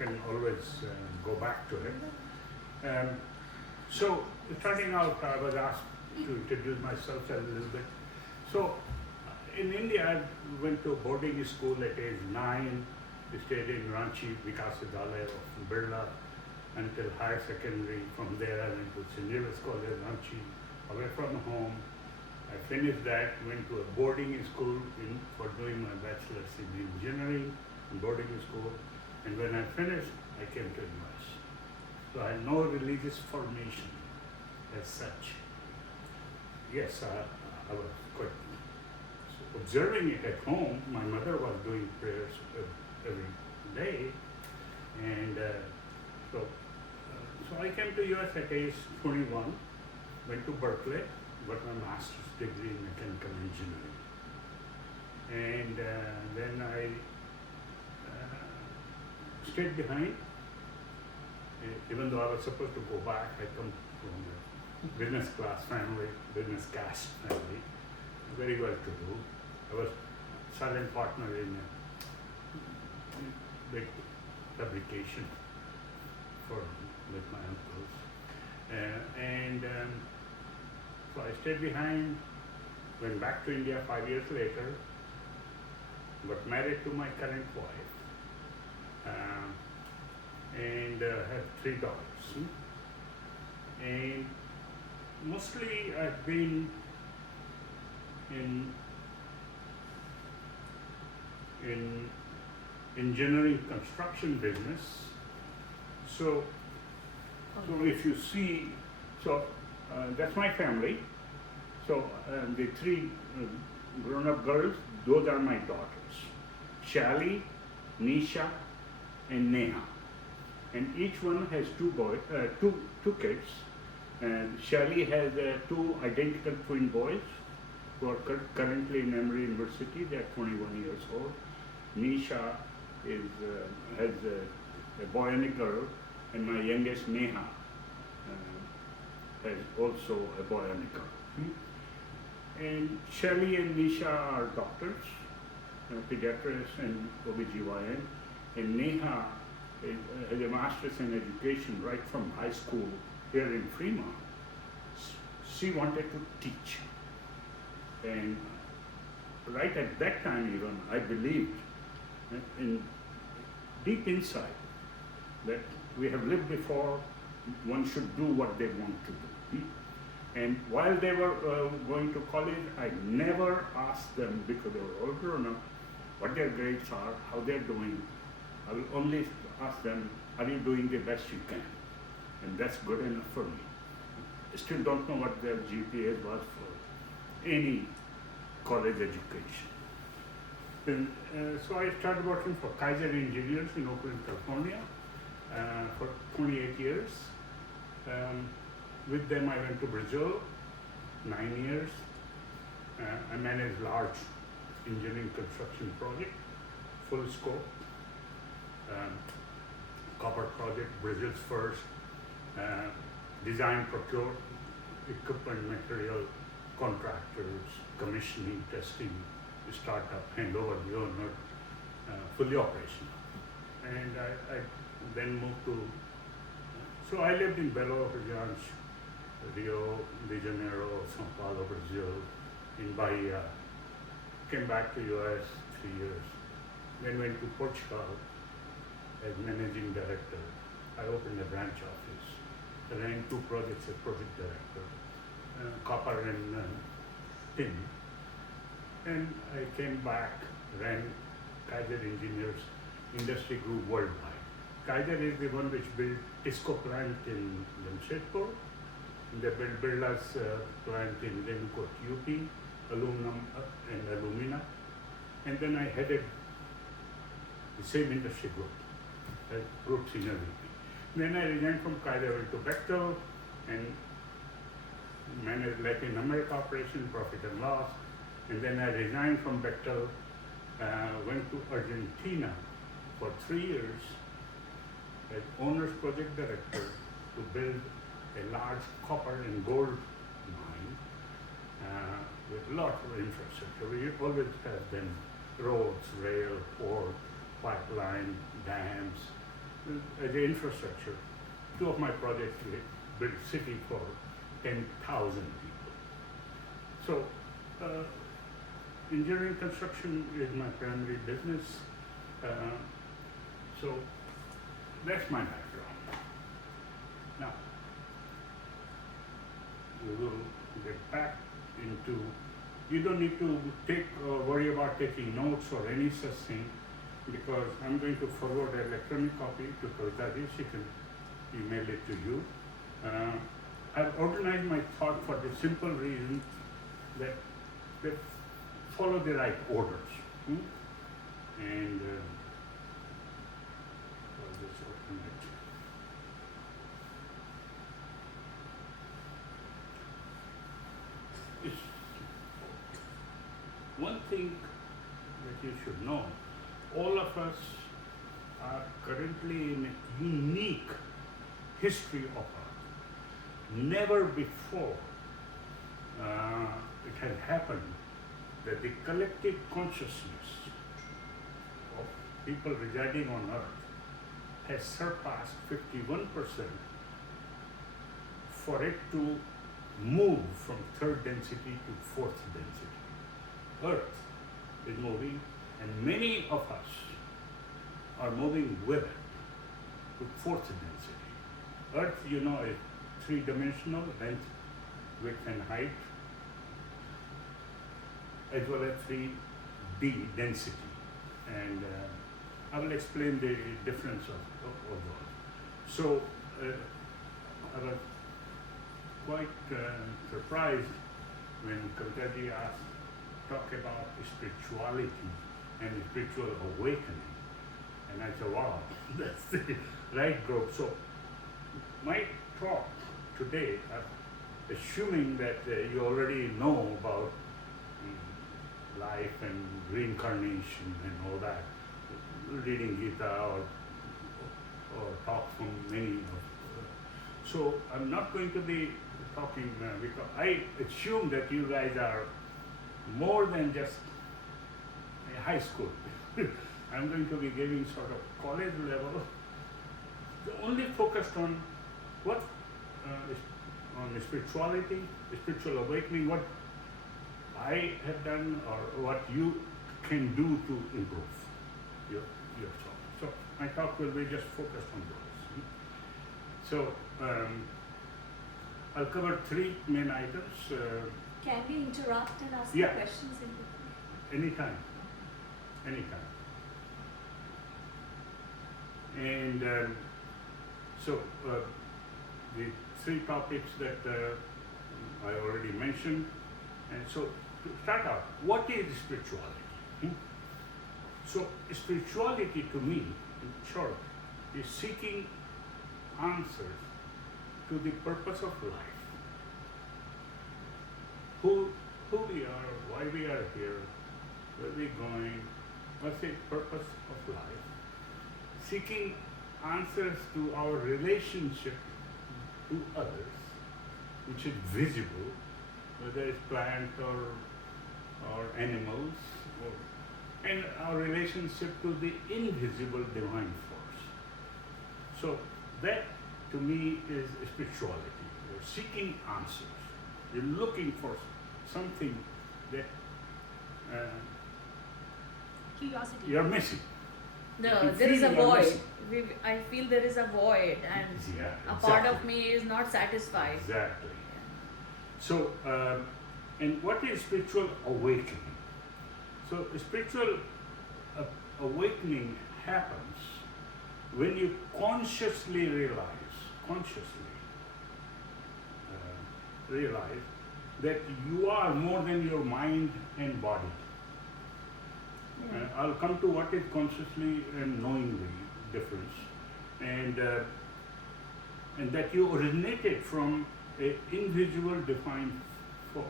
can always go back to it. So starting out, I was asked to introduce myself a little bit. So in India, I went to boarding school at age 9. We stayed in Ranchi, Vikas Vidyalaya of Birla until higher secondary. From there, I went to St. David's College, Ranchi, away from home. I finished that, went to a boarding school for doing my bachelor's in engineering in boarding school. And when I finished, I came to US. So I had no religious formation as such. Yes, I was quite observing it at home. My mother was doing prayers every day. And so I came to US at age 21, went to Berkeley, got my master's degree in mechanical engineering. And then I stayed behind. Even though I was supposed to go back, I come from a business class family, business caste family, very well to do. I was silent partner in a big fabrication firm with my uncles. So I stayed behind, went back to India 5 years later, got married to my current wife, and had 3 daughters. And mostly I've been in engineering construction business. So if you see, that's my family. So the 3 grown-up girls, those are my daughters, Shashi, Nisha, and Neha. And each one has 2 kids. And Shashi has 2 identical twin boys who are currently in Emory University. They are 21 years old. Nisha has a boy and a girl, and my youngest Neha has also a boy and a girl. And Shashi and Nisha are doctors, pediatrics and OBGYN, and Neha has a master's in education right from high school here in Fremont. She wanted to teach. And right at that time even, I believed in deep inside that we have lived before, one should do what they want to do. And while they were going to college, I never asked them, because they were all grown up, what their grades are, how they're doing. I will only ask them, are you doing the best you can? And that's good enough for me. I still don't know what their GPA was for any college education. And, so I started working for Kaiser Engineers in Oakland, California for 28 years. With them I went to Brazil, 9 years. I managed large engineering construction project, full scope. Copper project, Brazil's first. Design, procure, equipment, material, contractors, commissioning, testing, startup, handover the owner, fully operational. And I then moved to, so I lived in Belo Horizonte, Rio de Janeiro, São Paulo, Brazil, in Bahia, came back to US 3 years, then went to Portugal as managing director. I opened a branch office, ran 2 projects as project director, copper and tin. And I came back, ran Kaiser Engineers Industry Group worldwide. Kaiser is the one which built Tisco plant in Jamshedpur. They built Birla's plant in Renukoot, UP, aluminum and alumina. And then I headed the same industry group, as group senior VP. Then I resigned from Kaiser, went to Bechtel and managed Latin America operation, profit and loss. And then I resigned from Bechtel, went to Argentina for 3 years as owner's project director to build a large copper and gold mine with lots of infrastructure. We always have them roads, rail, port, pipeline, dams, as an infrastructure, two of my projects we built city for 10,000 people. So, engineering construction is my primary business. So that's my background. Now, we will get back into, you don't need to take or worry about taking notes or any such thing, because I'm going to forward an electronic copy to Kavitaji. She can email it to you. I've organized my thought for the simple reason that they follow the right orders. And I'll just open it. It's one thing that you should know, all of us are currently in a unique history of Earth. Never before it has happened that the collective consciousness of people residing on Earth has surpassed 51% for it to move from third density to fourth density. Earth is moving, and many of us are moving with it to fourth density. Earth, you know, is three-dimensional, length, width, and height, as well as 3D density. And I will explain the difference of those. So I was quite surprised when Kavitaji asked, talk about spirituality and spiritual awakening. And I said, wow, that's the right group. So my talk today, assuming that you already know about life and reincarnation and all that, reading Gita or talk from many of. So I'm not going to be talking because I assume that you guys are more than just a high school. I'm going to be giving sort of college level, only focused on what on spirituality, spiritual awakening, what I have done or what you can do to improve yourself. So my talk will be just focused on those. So I'll cover three main items. Can we interrupt and ask Yeah. questions in between? Anytime. And so the three topics that I already mentioned. And so to start out, what is spirituality? So spirituality to me, in short, is seeking answers to the purpose of life. Who we are, why we are here, where we're going, what's the purpose of life. Seeking answers to our relationship to others, which is visible, whether it's plant or animals, and our relationship to the invisible divine force. So that to me is spirituality. You're seeking answers. You're looking for something that Curiosity. you're missing. No, You there is feel a you're void. missing. I feel there is a void, and Yeah, a part of exactly. me is not satisfied. Exactly. So, and what is spiritual awakening? So, spiritual awakening happens when you consciously realize that you are more than your mind and body. I'll come to what is consciously and knowingly difference, and that you originated from an invisible defined force,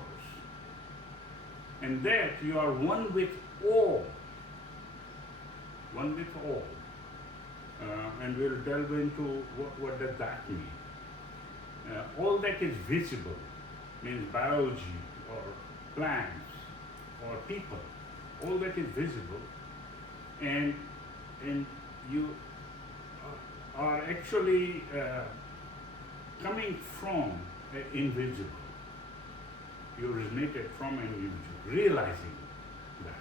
and that you are one with all, and we'll delve into what does that mean. All that is visible means biology or plants or people. All that is visible, and you are actually coming from an invisible. You originated from an invisible, realizing that.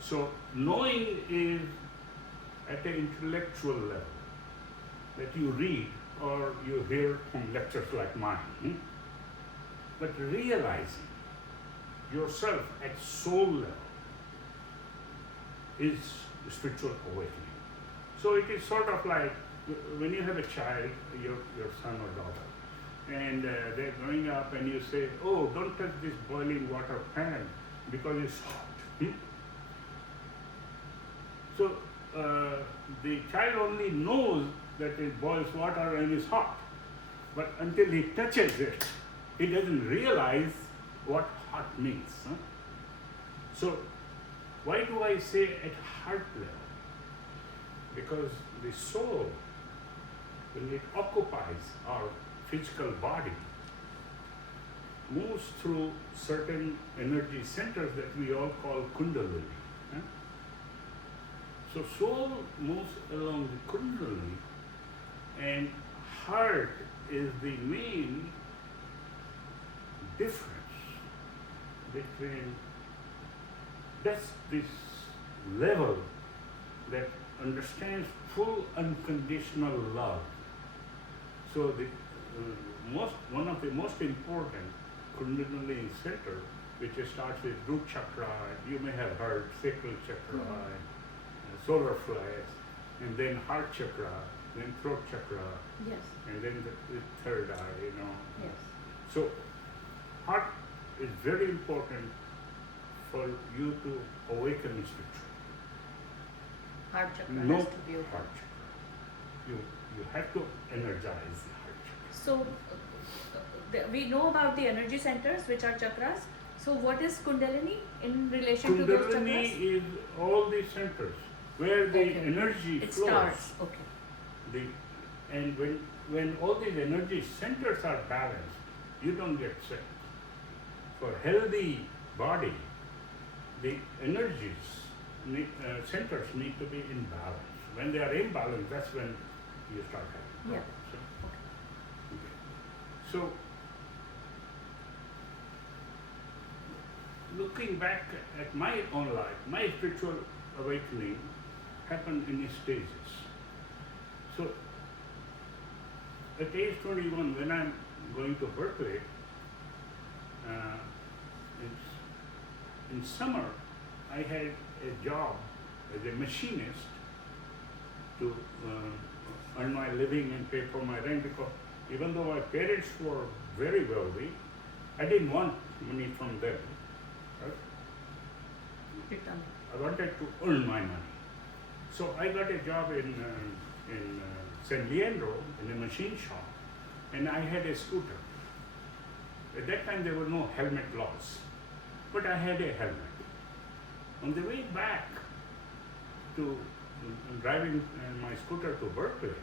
So knowing is at an intellectual level that you read or you hear from lectures like mine. But realizing yourself at soul level is spiritual awakening. So it is sort of like when you have a child, your son or daughter, and they're growing up and you say, oh, don't touch this boiling water pan because it's hot. So the child only knows that it boils water and is hot. But until he touches it, he doesn't realize what hot means. So why do I say at heart level? Because the soul, when it occupies our physical body, moves through certain energy centers that we all call kundalini. So soul moves along the kundalini, and heart is the main difference between that's this level that understands full unconditional love. So the one of the most important kundalini center, which starts with root chakra, you may have heard sacral chakra, solar flex, and then heart chakra, then throat chakra, Yes. and then the third eye, Yes. So heart is very important for you to awaken spiritually. Heart chakra No has to be open. heart chakra. You have to energize the heart chakra. So we know about the energy centers, which are chakras. So what is Kundalini in relation to those chakras? Kundalini is all the centers where the Okay. energy It flows. starts. Okay. And when all these energy centers are balanced, you don't get sick. For healthy body, the energies centers need to be in balance. When they are imbalanced, that's when you start having Yeah. problems. Okay. Okay. So looking back at my own life, my spiritual awakening happened in stages. So at age 21, when I'm going to Berkeley, in summer, I had a job as a machinist to earn my living and pay for my rent, because even though my parents were very wealthy, I didn't want money from them. Right? Return. I wanted to earn my money. So I got a job in San Leandro in a machine shop, and I had a scooter. At that time there were no helmet laws, but I had a helmet. On the way back to driving my scooter to Berkeley,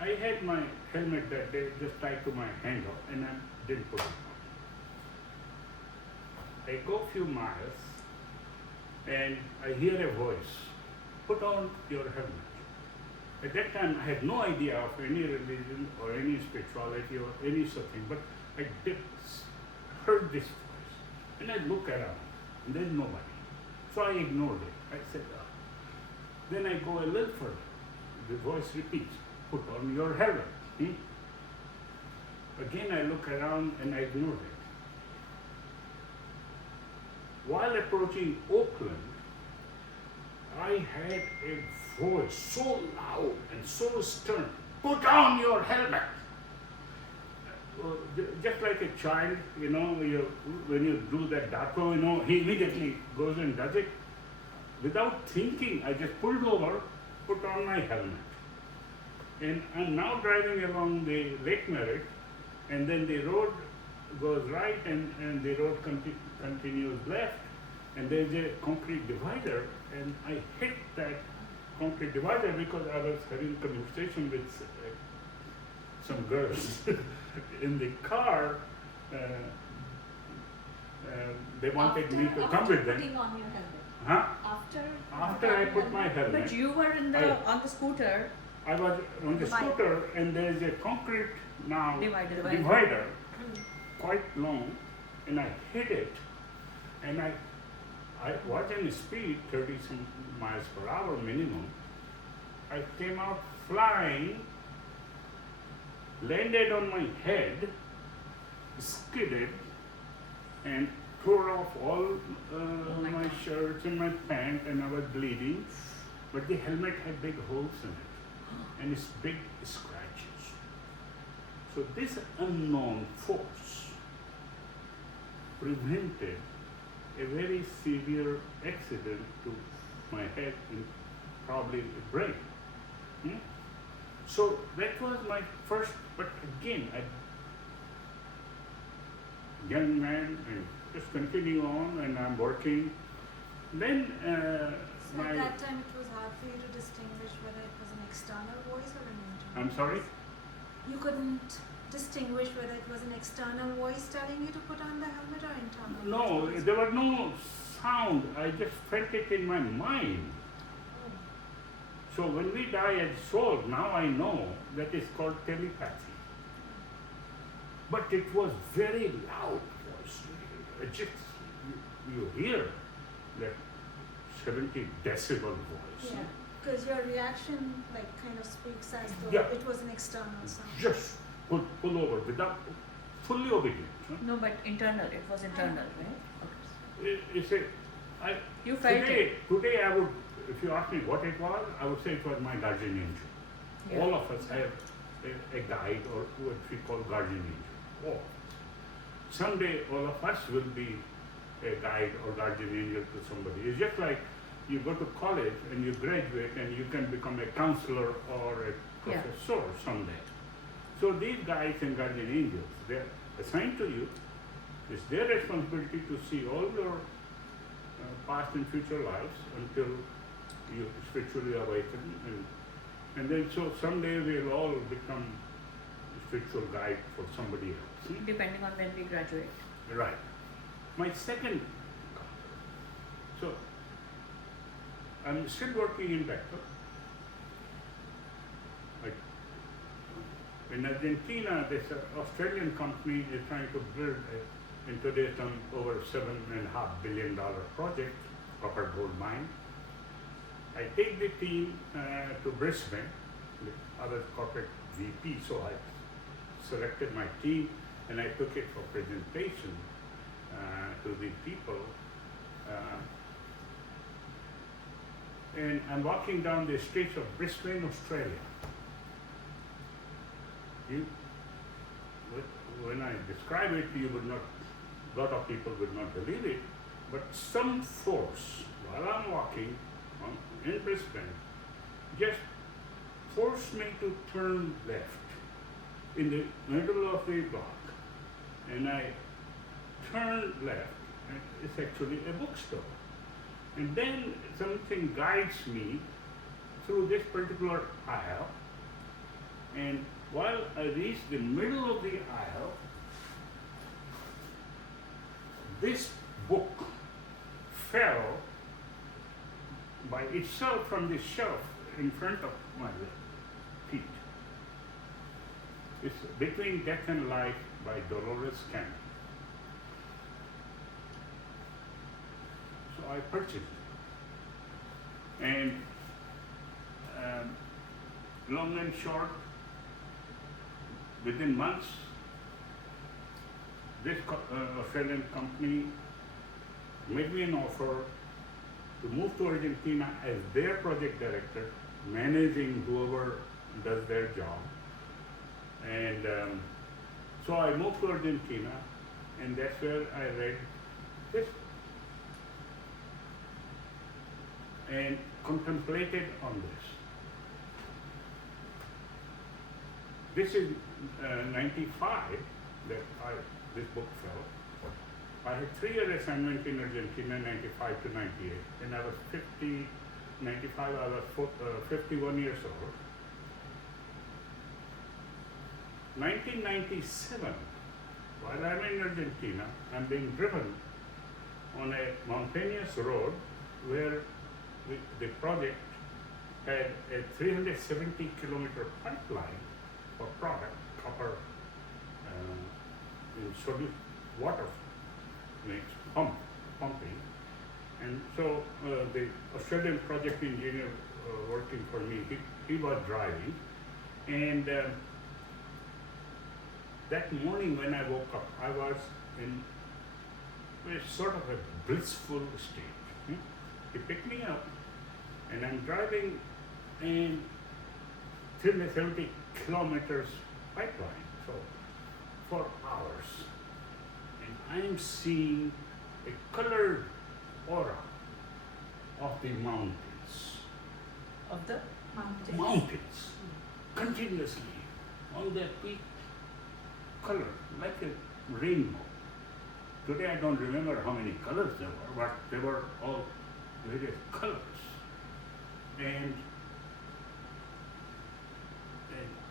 I had my helmet that day just tied to my handle, and I didn't put it on. I go a few miles, and I hear a voice, put on your helmet. At that time, I had no idea of any religion or any spirituality or any such thing, but I heard this voice, and I look around, and there's nobody. So I ignored it. I said, Then I go a little further. The voice repeats, put on your helmet. Again, I look around and I ignore it. While approaching Oakland, I had a voice so loud and so stern, put on your helmet. Just like a child, when you do that dato, he immediately goes and does it. Without thinking, I just pulled over, put on my helmet. And I'm now driving along the Lake Merritt, and then the road goes right and the road continues left, and there's a concrete divider, and I hit that concrete divider because I was having a conversation with some girls in the car. They wanted me to come with them. Putting on your helmet. Huh? After After I put my helmet. But you were on the scooter I was on the Divider. scooter and there is a concrete now Divider. quite long, and I hit it, and I was in speed 30 some miles per hour minimum. I came out flying, landed on my head, skidded, and tore off all my my God. shirts and my pant, and I was bleeding. But the helmet had big holes in it, and it's big scratches. So this unknown force prevented a very severe accident to my head and probably the brain. Hmm? So that was my first, but again, I young man and just continue on, and I'm working. Then So at that time it was hard for you to distinguish whether it was an external voice or an internal I'm sorry? voice. You couldn't distinguish whether it was an external voice telling you to put on the helmet or internal No, voice. there was no sound. I just felt it in my mind. Oh. So when we die as souls, now I know that is called telepathy. But it was very loud voice. It just, you hear that 70 decibel voice. Yeah, because your reaction like kind of speaks as though Yeah. it was an external sound. Just pull over without fully obedient. Huh? No, but internal. It was internal, right? Okay. It's a, I, You felt today I would, if you ask me what it was, I would say it was my guardian angel. Yeah. All of us have a guide or what we call guardian angel. All. Someday all of us will be a guide or guardian angel to somebody. It's just like you go to college and you graduate and you can become a counselor or a Yeah. professor someday. So these guides and guardian angels, they're assigned to you. It's their responsibility to see all your past and future lives until you spiritually awaken, and then so someday we'll all become spiritual guide for somebody else. Hmm? Depending on when we graduate. Right. My second, so I'm still working in Bangalore. Like in Argentina, this Australian company is trying to build in today's term over $7.5 billion project, copper gold mine. I take the team to Brisbane with other corporate VP, so I selected my team and I took it for presentation to the people. And I'm walking down the streets of Brisbane, Australia. When I describe it, you would not, a lot of people would not believe it, but some force, while I'm walking in Brisbane, just forced me to turn left in the middle of the block. And I turned left, and it's actually a bookstore. And then something guides me through this particular aisle, and while I reach the middle of the aisle, this book fell by itself from the shelf in front of my feet. It's Between Death and Life by Dolores Cannon. So I purchased it. And long and short, within months, this Australian company made me an offer to move to Argentina as their project director, managing whoever does their job. And so I moved to Argentina, and that's where I read this and contemplated on this. This is 95 that this book fell. I had 3-year assignment in Argentina, 95 to 98, and I was 95, I was 51 years old. 1997, while I'm in Argentina, I'm being driven on a mountainous road where the project had a 370 kilometer pipeline for product, copper, in solid water makes pumping. And so the Australian project engineer working for me, he was driving. And that morning when I woke up, I was in a sort of a blissful state. He picked me up and I'm driving in 370 kilometers pipeline, so for hours. And I'm seeing a colored aura of the mountains. Of the Mountains, continuously on their peak, color like a rainbow. Today I don't remember how many colors there were, but they were all various colors. And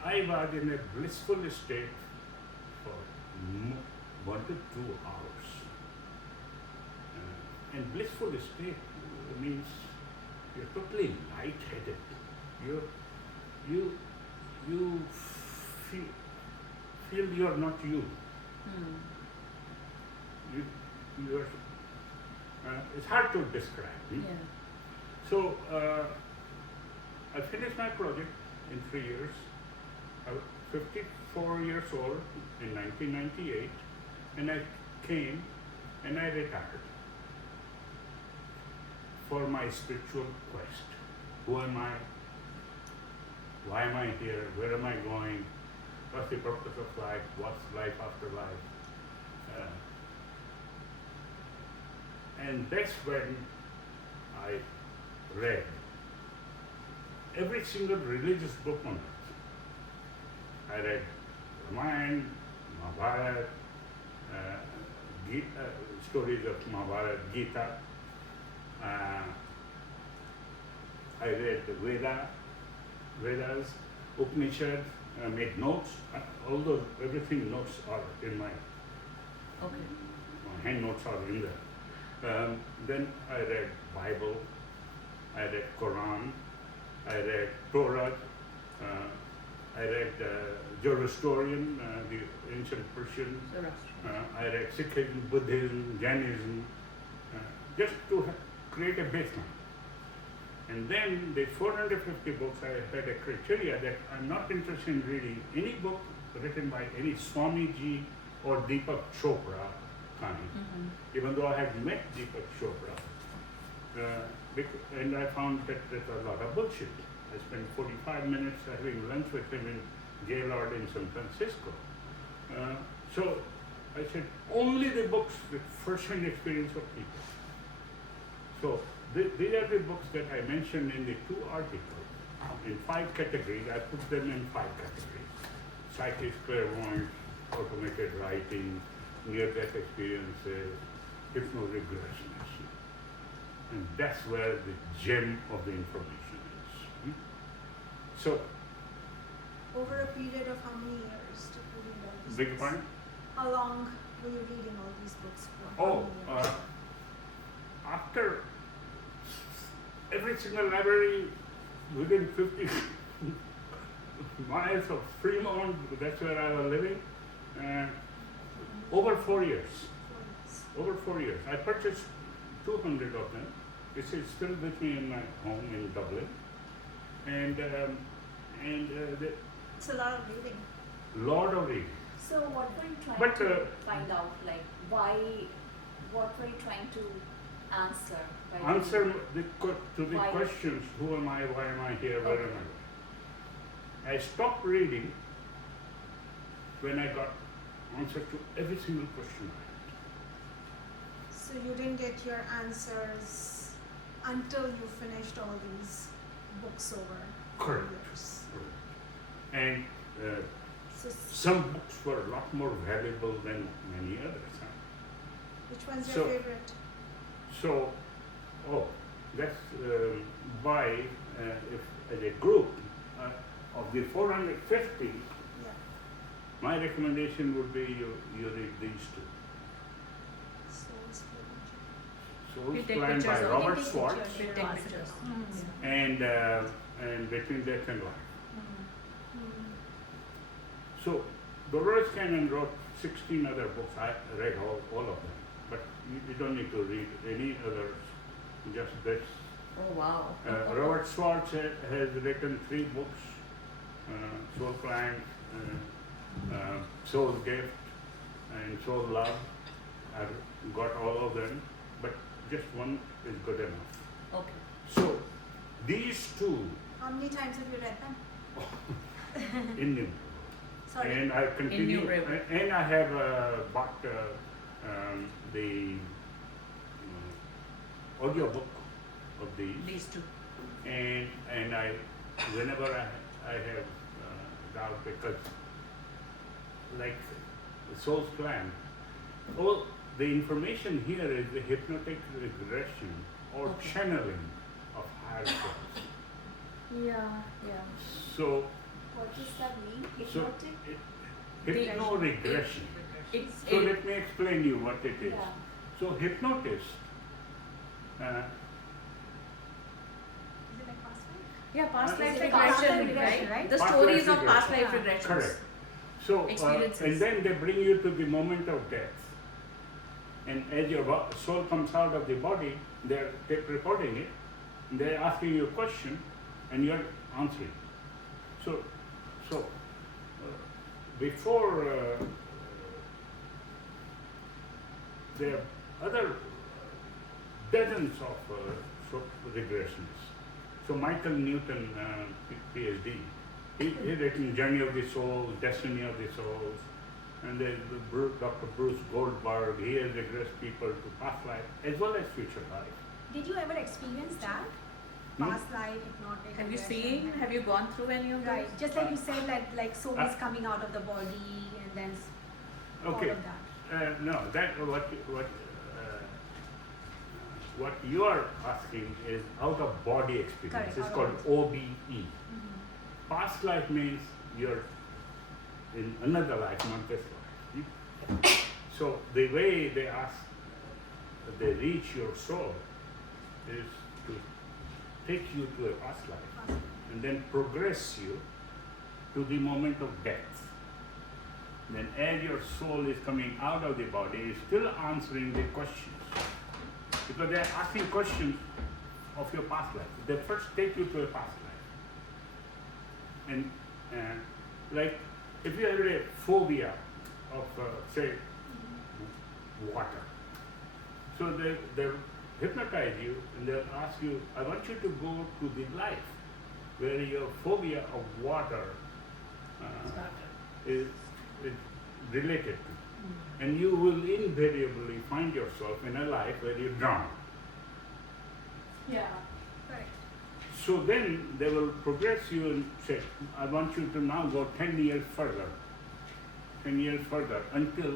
I was in a blissful state for 1 to 2 hours. And blissful state means you're totally lightheaded. You feel you're not you. You're it's hard to describe. Yeah. So I finished my project in 3 years. I was 54 years old in 1998, and I came and I retired for my spiritual quest. Who am I? Why am I here? Where am I going? What's the purpose of life? What's life after life? And that's when I read every single religious book on earth. I read Ramayana, Mahabharata, stories of Mahabharata, Gita. I read the Vedas, Upanishad, made notes. Although everything notes are in my hand notes are in there. Then I read Bible, I read Quran, I read Torah, I read Zoroastrian, the ancient Persian. I read Sikhism, Buddhism, Jainism, just to create a baseline. And then the 450 books, I had a criteria that I'm not interested in reading any book written by any Swamiji or Deepak Chopra kind, even though I had met Deepak Chopra. And I found that there's a lot of bullshit. I spent 45 minutes having lunch with him in Gaylord in San Francisco. So I said, only the books with first-hand experience of people. So these are the books that I mentioned in the 2 articles. In 5 categories, I put them in 5 categories. Psychic clairvoyance, automated writing, near-death experiences, hypno-regressionist. And that's where the gem of the information is. So, Over a period of how many years did you read all these big books? point? How long were you reading all these books for? How Oh, many years? after every single library within 50 miles of Fremont, that's where I was living, over 4 years. 4 years. Over 4 years. I purchased 200 of them. This is still with me in my home in Dublin. And It's a lot of reading. Lord of Reading. So what were you trying But, to find out? Like why? What were you trying to answer? By Answer reading? to the Why? questions, who am I, why am I here, where am I? I stopped reading when I got answers to every single question I had. So you didn't get your answers until you finished all these books over Correct. years. And So some books were a lot more valuable than many others. Huh? which one's your So- favorite? So, that's why if as a group of the 450, Yeah. my recommendation would be you read these 2. Soul Split. Soul's We take Plan pictures by of- Robert We take Schwartz, pictures. We take pictures. and Between Death and Life. Mm. So Dolores Cannon wrote 16 other books. I read all of them, but you don't need to read any others, just this. Oh wow. Robert Schwartz has written 3 books, Soul Plan, Soul Gift, and Soul Love. I've got all of them, but just one is good enough. Okay. So these 2 How many times have you read them? innumerable. Sorry. And I continue, Innumerable. and I have bought the audio book of These 2. and I whenever I have doubt, because like the Soul's Plan, all the information here is the hypnotic regression or Okay. channeling of higher selves. Yeah. Yeah. So What does that mean? so Hypnotic? hypno regression. It's So let me explain you what it is. Yeah. So hypnotist, Is it like past life? yeah, past Is life it regression, past life right? regression, right? The Past stories life of past life regression. regressions. correct. So Experiences. and then they bring you to the moment of death, and as your soul comes out of the body, they're tape recording it, and they're asking you a question, and you're answering. So before there are other dozens of regressions. So Michael Newton, PhD, he written Journey of the Soul, Destiny of the Souls, and then Dr. Bruce Goldberg, he has regressed people to past life as well as future life. Did you ever experience that? Hmm? Past life, hypnotic. Have you regression, seen? and- Have you gone through any of those? Right, just like you said that like soul is coming out of the body and then Okay. all of that. No, that what you are asking is out of body experience. Correct, It's out called of OBE. Mhm. Past life means you're in another life, not this life. So the way they reach your soul is to take you to a past life Past life. and then progress you to the moment of death. Then as your soul is coming out of the body, is still answering the questions. Because they are asking questions of your past life. They first take you to a past life. And like if you have a phobia of say water, so they hypnotize you and they'll ask you, I want you to go to the life where your phobia of water is related to. And you will invariably find yourself in a life where you drown. Yeah. Correct. So then they will progress you and say, I want you to now go 10 years further, 10 years further until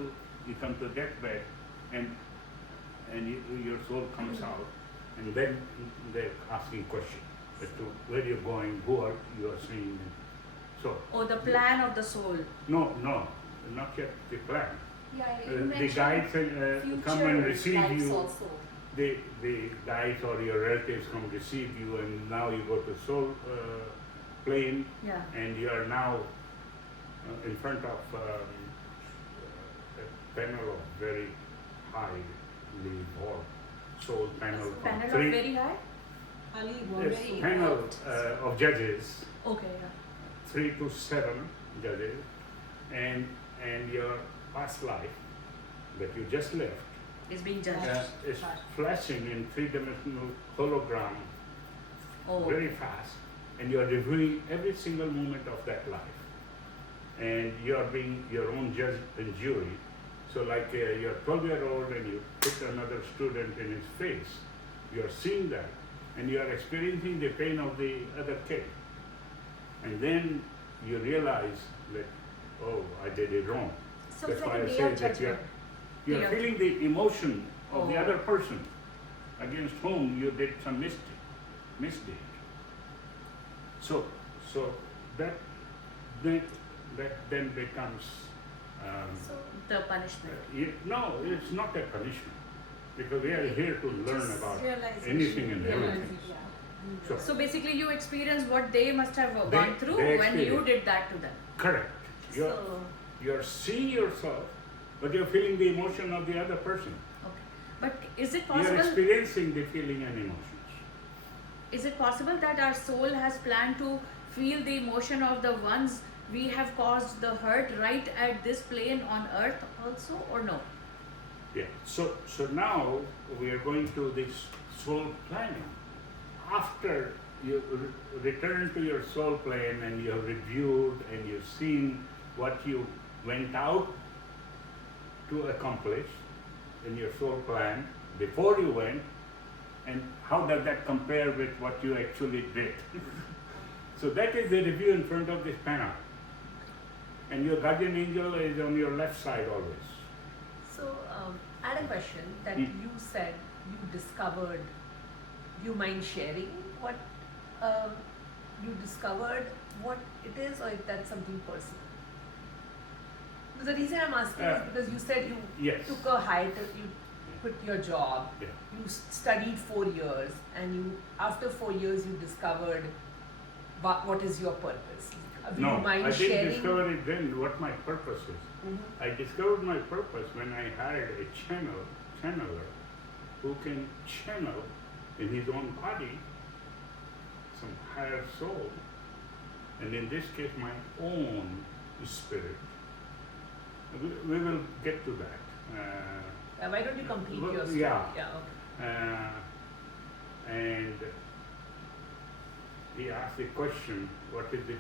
you come to deathbed and your soul comes out, and then they're asking questions as to where you're going, who are you are seeing. So, Oh, the plan of the soul. no, not yet the plan. Yeah, you The mentioned guides come and future receive lives you. also. The guides or your relatives come receive you, and now you go to soul plane, Yeah. and you are now in front of a panel of very highly evolved soul panel from Panel of three very high? yes, panel of judges, Okay, yeah. 3 to 7 judges, and your past life that you just left It's being judged. is flashing in 3-dimensional hologram Oh, very fast, and you are reviewing every single moment of that life, and you are being your own judge and jury. So like you're 12-year-old and you hit another student in his face, you are seeing that, and you are experiencing the pain of the other kid, and then you realize that, oh, I did it wrong. So That's it's why like I a day say of that judgment. you're Yeah. feeling the emotion of the Oh. other person against whom you did some misdeed. So that then becomes So the punishment. no, it's not a punishment. because we are here to learn Just about realization. anything and everything. Yeah. So, So basically, you experienced what they must have They- gone through they when you experienced. did that to them. correct. So, You're seeing yourself, but you're feeling the emotion of the other person. Okay. But is it You're possible? experiencing the feeling and emotions. Is it possible that our soul has planned to feel the emotion of the ones we have caused the hurt right at this plane on earth also, or no? Yeah. So now we are going to this soul planning. After you return to your soul plane and you have reviewed and you've seen what you went out to accomplish in your soul plan before you went, and how does that compare with what you actually did? So that is the review in front of this panel. And your guardian angel is on your left side always. So, I had a question that Mm. you said you discovered. Do you mind sharing what you discovered, what it is, or if that's something personal? Because the reason I'm asking is because you said you Yes. took a hiatus, you quit your job, Yeah. you studied 4 years, and you after 4 years you discovered what is your purpose. Do No, you mind I didn't sharing? discover it then what my purpose is. Mhm. I discovered my purpose when I hired a channeler who can channel in his own body some higher soul, and in this case my own spirit. We will get to that. Why don't you complete Well, your story? yeah. Okay. And he asked the question, what is it?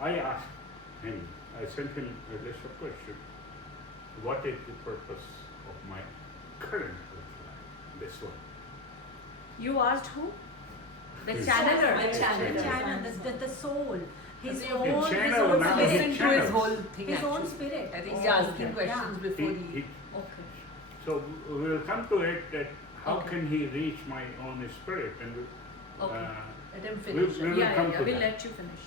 I asked him, I sent him a list of questions. What is the purpose of my current life? This one. You asked who? The Yes. channeler. The channeler. The soul, his He own, his channel own now, he Listen spirit, to his channels. whole thing. his own actually. spirit. I think Oh, he's asking okay. questions Yeah. before He- he. Okay. So we will come to it that how Okay. can he reach my own spirit, and Okay. Let him we finish. will Yeah, come yeah, to we'll that. let you finish.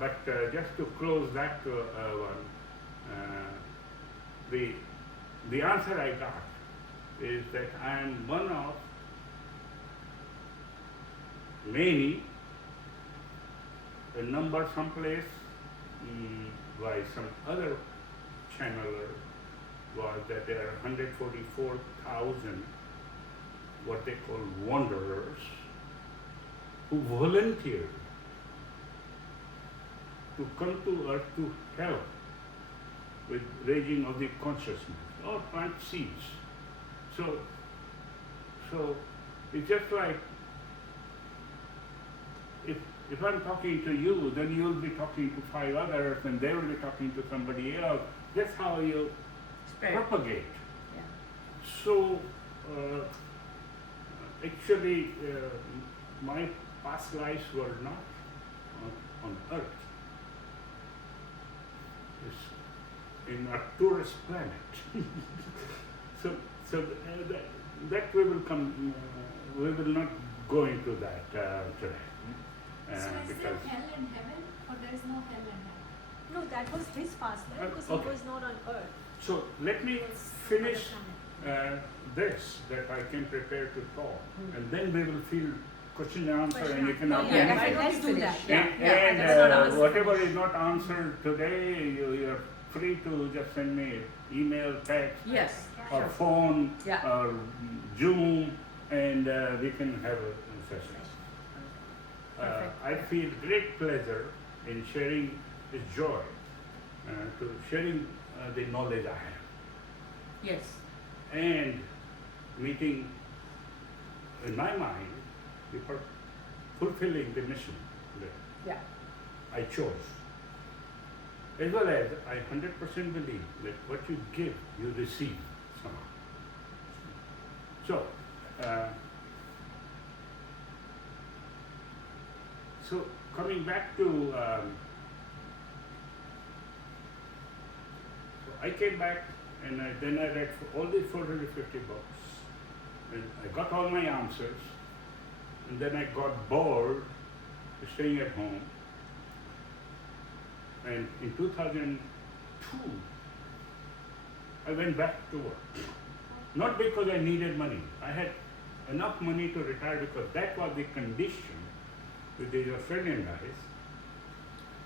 But just to close that one, the answer I got is that I am one of many, a number someplace by some other channeler was that there are 144,000 what they call wanderers who volunteered to come to earth to help with raising of the consciousness or plant seeds. So it's just like if I'm talking to you, then you'll be talking to 5 others, and they will be talking to somebody else. That's how you Spread. propagate. Yeah. So actually, my past lives were not on Earth. It's in a tourist planet. so that we will come. We will not go into that today. So is there Because hell and heaven, or there is no hell and heaven? No, that was his past life because Okay. he was not on earth. so let me He was finish on a planet. this that I can prepare to talk, and then we will feel question and answer, and you can No, ask yeah, anything. why don't we do that? Yeah. And that's not answered. whatever is not answered today, you're free to just send me email, text, Yes. or Sure. phone, Yeah. or Zoom, and we can have a session. Perfect. I feel great pleasure in sharing this joy, to sharing the knowledge I have, Yes. and meeting, in my mind, before fulfilling the mission that Yeah. I chose. As well as I 100% believe that what you give, you receive somehow. So coming back to, so I came back and then I read all the 450 books, and I got all my answers, and then I got bored staying at home. And in 2002, I went back to work. Not because I needed money. I had enough money to retire because that was the condition with these Australian guys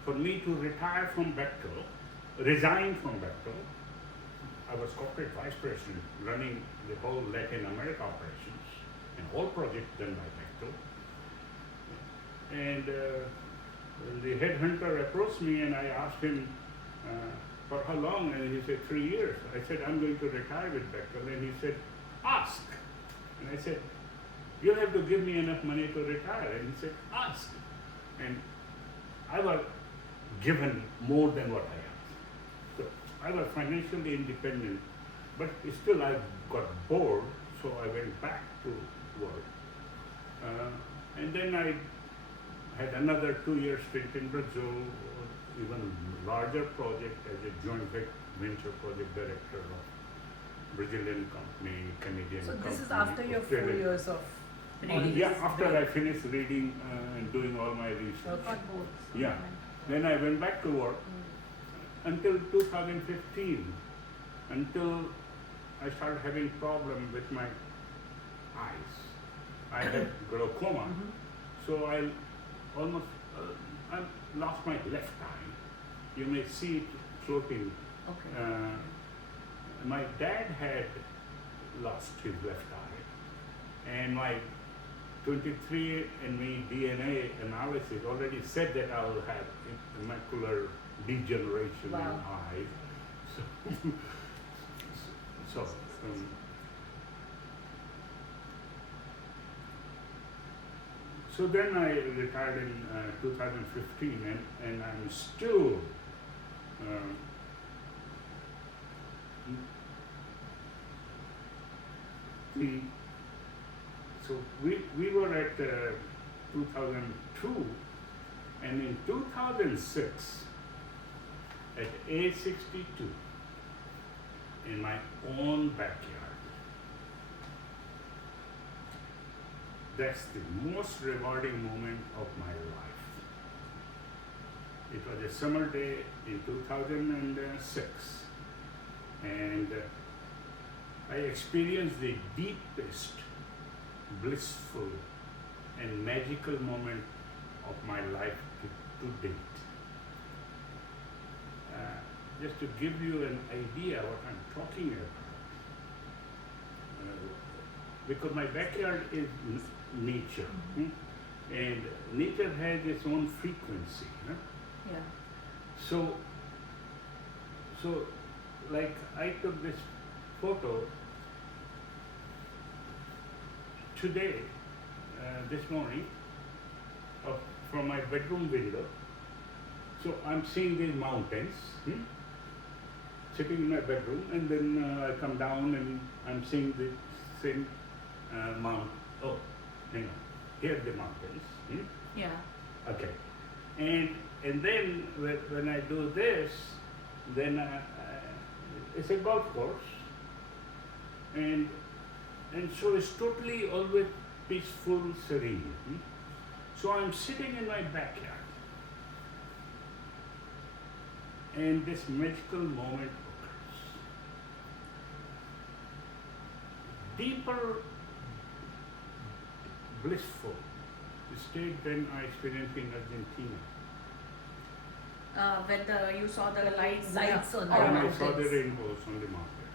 for me to retire from Bechtel, resign from Bechtel. I was corporate vice president running the whole Latin America operations and all projects done by Bechtel. And the headhunter approached me and I asked him for how long, and he said 3 years. I said, I'm going to retire with Bechtel, and he said, ask. And I said, you have to give me enough money to retire. And he said, ask. And I was given more than what I asked. So I was financially independent, but still I got bored, so I went back to work. And then I had another 2-year stint in Brazil, even larger project as a joint venture project director of Brazilian company, Canadian So company. this is after your 4 Australian. years of Reading. Yeah, after I finished reading and doing all my research. Okay. Yeah. Then I went back to work until 2015, until I started having problem with my eyes. I had glaucoma, so I almost I lost my left eye. You may see it floating. Okay. My dad had lost his left eye, and my 23andMe DNA analysis already said that I will have macular degeneration Wow. in eyes. So, so then I retired in 2015, and I'm still the so we were at 2002, and in 2006 at A62 in my own backyard. That's the most rewarding moment of my life. It was a summer day in 2006, and I experienced the deepest, blissful, and magical moment of my life to date. Just to give you an idea what I'm talking about, because my backyard is nature, and nature has its own frequency. Yeah. So, like I took this photo today, this morning, from my bedroom window. So I'm seeing these mountains, sitting in my bedroom, and then I come down and I'm seeing the same mount. Oh, hang on, here are the mountains. Yeah. Okay, and then when I do this, then it's a golf course, and so it's totally always peaceful, serene. So I'm sitting in my backyard, and this magical moment occurs. Deeper, blissful state than I experienced in Argentina. When you saw the lights. Lights on the When I mountains. saw the rainbows on the mountain.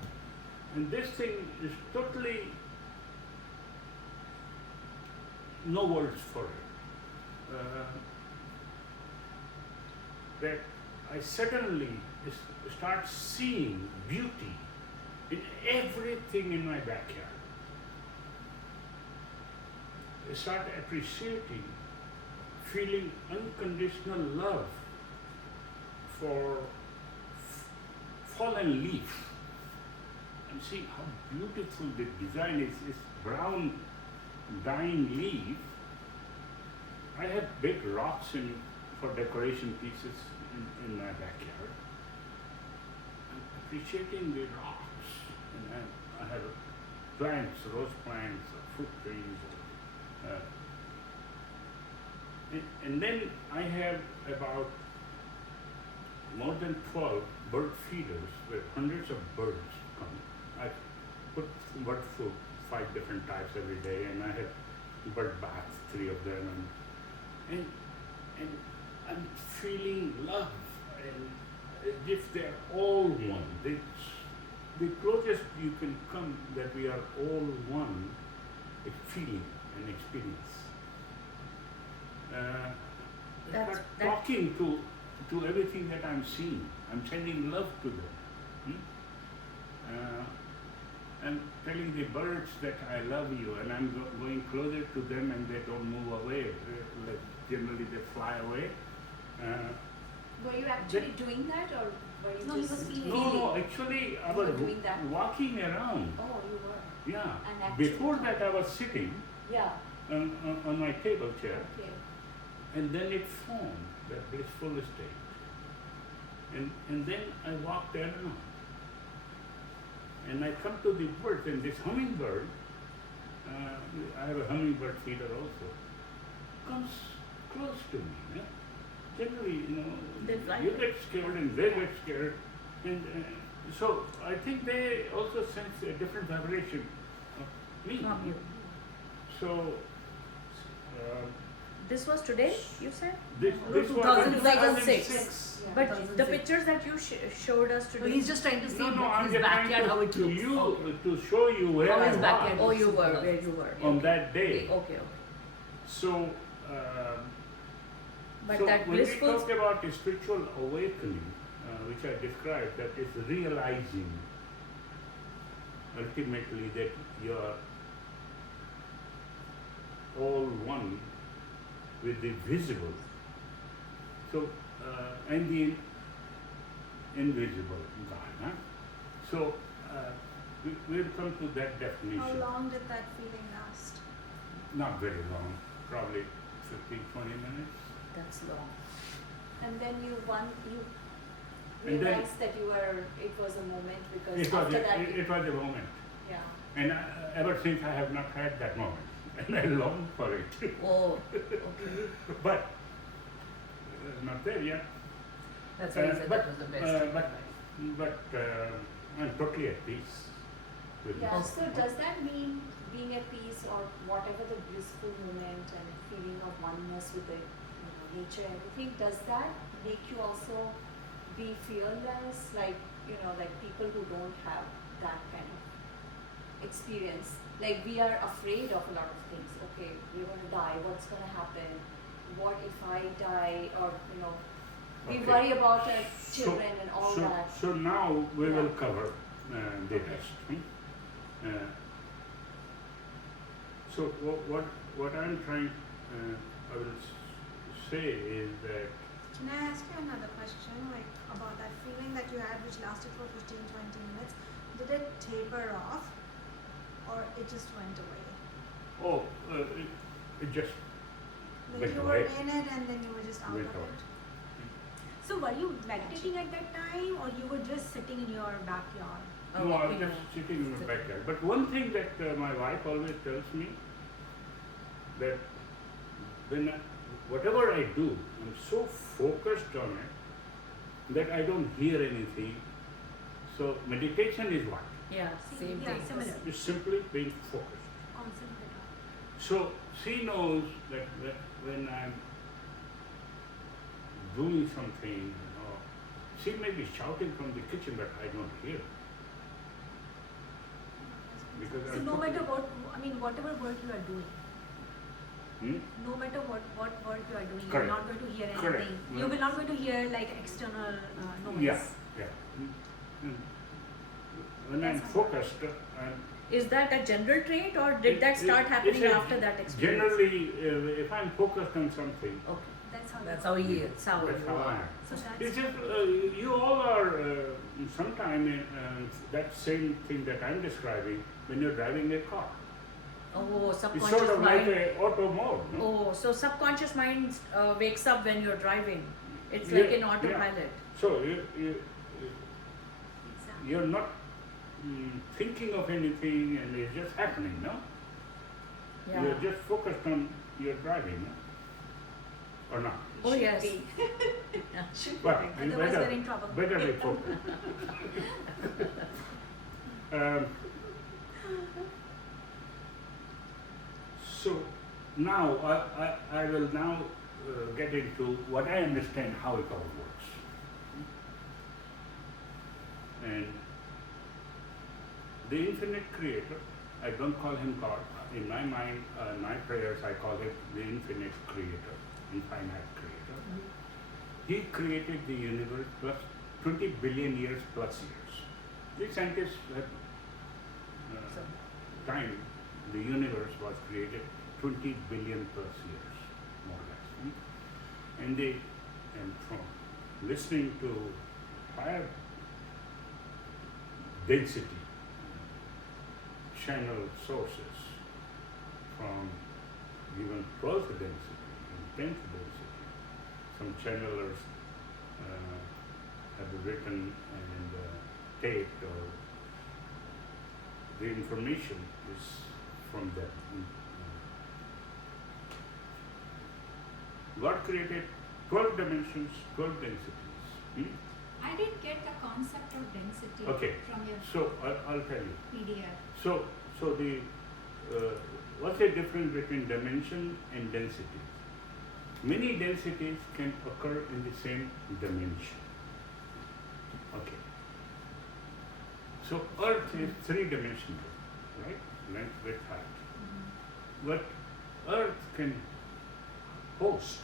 And this thing is totally no words for it. That I suddenly start seeing beauty in everything in my backyard. I start appreciating, feeling unconditional love for fallen leaf, and see how beautiful the design is. This brown dying leaf. I have big rocks for decoration pieces in my backyard. I'm appreciating the rocks, and I have plants, rose plants, fruit trees. And then I have about more than 12 bird feeders where hundreds of birds come. put bird food, 5 different types every day, and I have bird baths, 3 of them, and I'm feeling love, and as if they're all one. The closest you can come that we are all one, a feeling and experience. That's- But talking to everything that I'm seeing, I'm sending love to them. I'm telling the birds that I love you, and I'm going closer to them, and they don't move away. Like generally, they fly away. Were you actually doing that, or were you No, he just was feeling. No, actually, I was were doing that? walking around. Oh, you were. Yeah. And actually- Before that, I was sitting Yeah. on my table chair, Okay. and then it formed that blissful state. And then I walked around. And I come to the birds, and this hummingbird, I have a hummingbird feeder also, comes close to me. Yeah? Generally, They fly. you get scared and they get scared. And so I think they also sense a different vibration of me. From you. So This was today, you said? this No, was 2006. 2006. But the 2006. pictures that you showed us So today. he's just trying to see No, I'm his just trying backyard, how it to looks. you Okay. to show you where How I his backyard was Oh, you were where you were. on that day. Okay. So, But so that when blissful. we talk about a spiritual awakening, which I described, that is realizing ultimately that you are all one with the visible. So, and the invisible God. Huh? So, we'll come to that definition. How long did that feeling last? Not very long, probably 15, 20 minutes. That's long. And then you And then- realized that it was a moment because It was, after that, it was a moment. yeah. And ever since I have not had that moment. And I long for it. Oh, okay. But not there yet. That's why he said that was the best. But I'm totally at peace with Yeah, this. so does that mean being at peace or whatever the blissful moment and feeling of oneness with the nature, everything, does that make you also be fearless, like people who don't have that kind of experience? Like we are afraid of a lot of things. Okay, we're going to die. What's going to happen? What if I die? Or we Okay. worry about our children and all so, that. So now we will Yeah. cover the rest. So what I'm trying, I will say is that Can I ask you another question, like about that feeling that you had which lasted for 15-20 minutes? Did it taper off or it just went away? it just Like went you away. were in it and then you were just out Went of away. it? So were you meditating at that time, or you were just sitting in your backyard? No, I was just sitting in the backyard. But one thing that my wife always tells me, that whatever I do, I'm so focused on it that I don't hear anything. So meditation is what? Yeah, same Yeah, thing. similar. It's simply being focused. Concentrate. So she knows that when I'm doing something, she may be shouting from the kitchen, but I don't hear. Because So I'm no totally- matter what, whatever work you are doing, Hmm? no matter what work you are doing, Correct. you're not going to hear Correct. anything. You will not going to hear like external noise. Yeah. When I'm That's focused, I'm Is that a general trait, or did that start happening it's a- after that experience? generally, if I'm focused on something, Okay. That's how he is. That's how that's you how I are. am. So that's It's just you all are sometime in that same thing that I'm describing when you're driving a car. Oh, It's subconscious sort of like mind. a auto mode. No? Oh, so subconscious mind wakes up when you're driving. It's Yeah, like an yeah. autopilot. So exactly. you're not thinking of anything, and it's just happening, no? Yeah. You're just focused on your driving, no? Or not? Oh Should yes. be. Yeah. Should But be. you Otherwise, better, we're in trouble. better be focused. So now I will now get into what I understand how it all works. And the infinite creator, I don't call him God. In my mind, my prayers, I call it the infinite creator, infinite creator. He created the universe plus 20 billion years plus years. The scientists have time the universe was created 20 billion plus years, more or less. And they, and from listening to higher density channel sources from even 12th density and 10th density, some channelers have written and taped, or the information is from them. God created 12 dimensions, 12 densities. I didn't get the concept of density Okay. from your So I'll tell you. PDF. So the what's the difference between dimension and density? Many densities can occur in the same dimension. Okay. So Earth is three-dimensional, right? Length, width, height. But Earth can host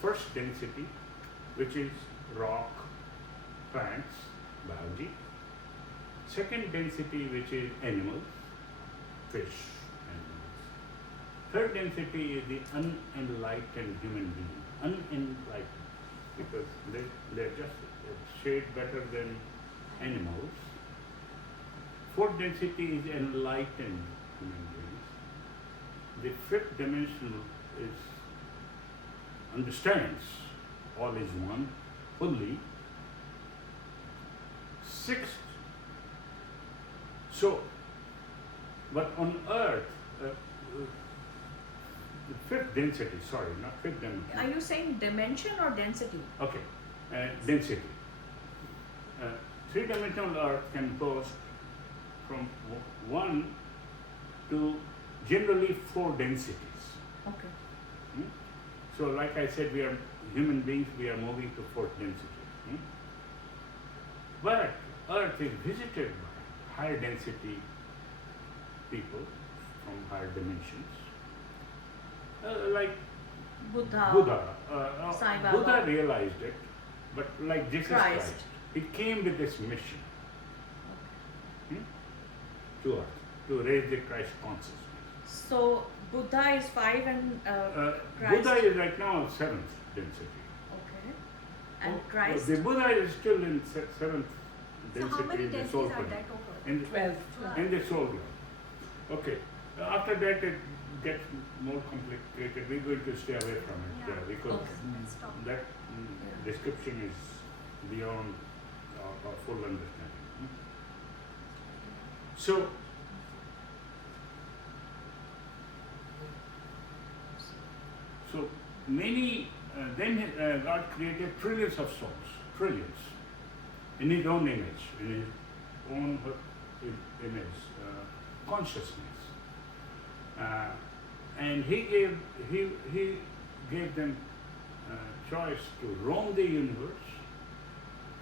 first density, which is rock, plants, biology. Second density, which is animals, fish, animals. Third density is the unenlightened human being. Unenlightened, because they're just a shade better than animals. Fourth density is enlightened human beings. The fifth dimensional is understands all is one fully. Sixth, so, but on Earth, the fifth density, sorry, not fifth dimension. Are you saying dimension or density? Okay, density. Three-dimensional Earth can host from 1 to generally 4 densities. Okay. So like I said, we are human beings, we are moving to 4th density. But Earth is visited by higher density people from higher dimensions. Like Buddha. Sai Baba. Buddha realized it, but like Jesus Christ. Christ, he came with this mission to Earth, to raise the Christ consciousness. So Buddha is 5 and Christ. Buddha is right now 7th density. Okay. And Christ. The Buddha is still in 7th So density how many in the densities soul are plane. there total? In, 12. in the soul realm. Okay. After that it gets more complicated. We're going to stay away from it Yeah. because Okay. Let's stop. that Yeah. description is beyond our full understanding. So many, then God created trillions of souls, trillions, in His own image, in His own image, consciousness. And He gave them choice to roam the universe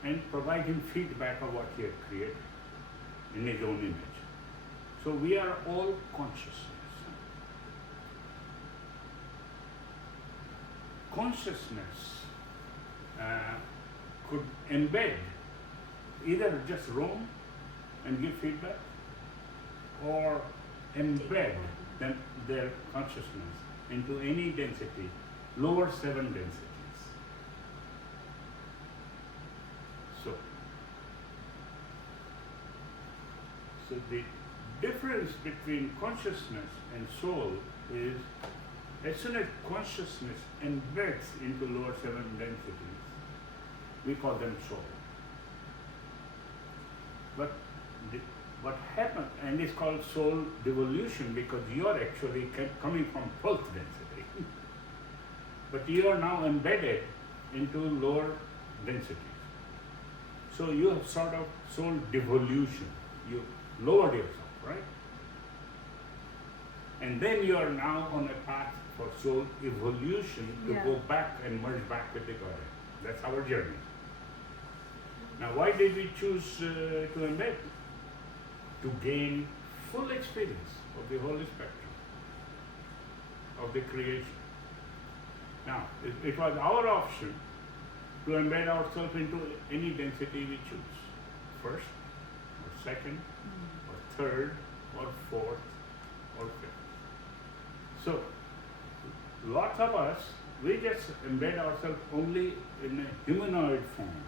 and provide Him feedback of what He had created in His own image. So we are all consciousness. Consciousness could embed, either just roam and give feedback, or embed their consciousness into any density, lower 7 densities. So the difference between consciousness and soul is, as soon as consciousness embeds into lower 7 densities, we call them soul. But what happens, and it's called soul devolution, because you are actually coming from 12th density, but you are now embedded into lower densities. So you have sort of soul devolution. You lowered yourself, right? And then you are now on a path for soul evolution to Yeah. go back and merge back with the Godhead. That's our journey. Now, why did we choose to embed? To gain full experience of the holy spectrum of the creation. Now, it was our option to embed ourselves into any density we choose, first, or second, or third, or fourth, or fifth. So, lots of us, we just embed ourselves only in a humanoid form,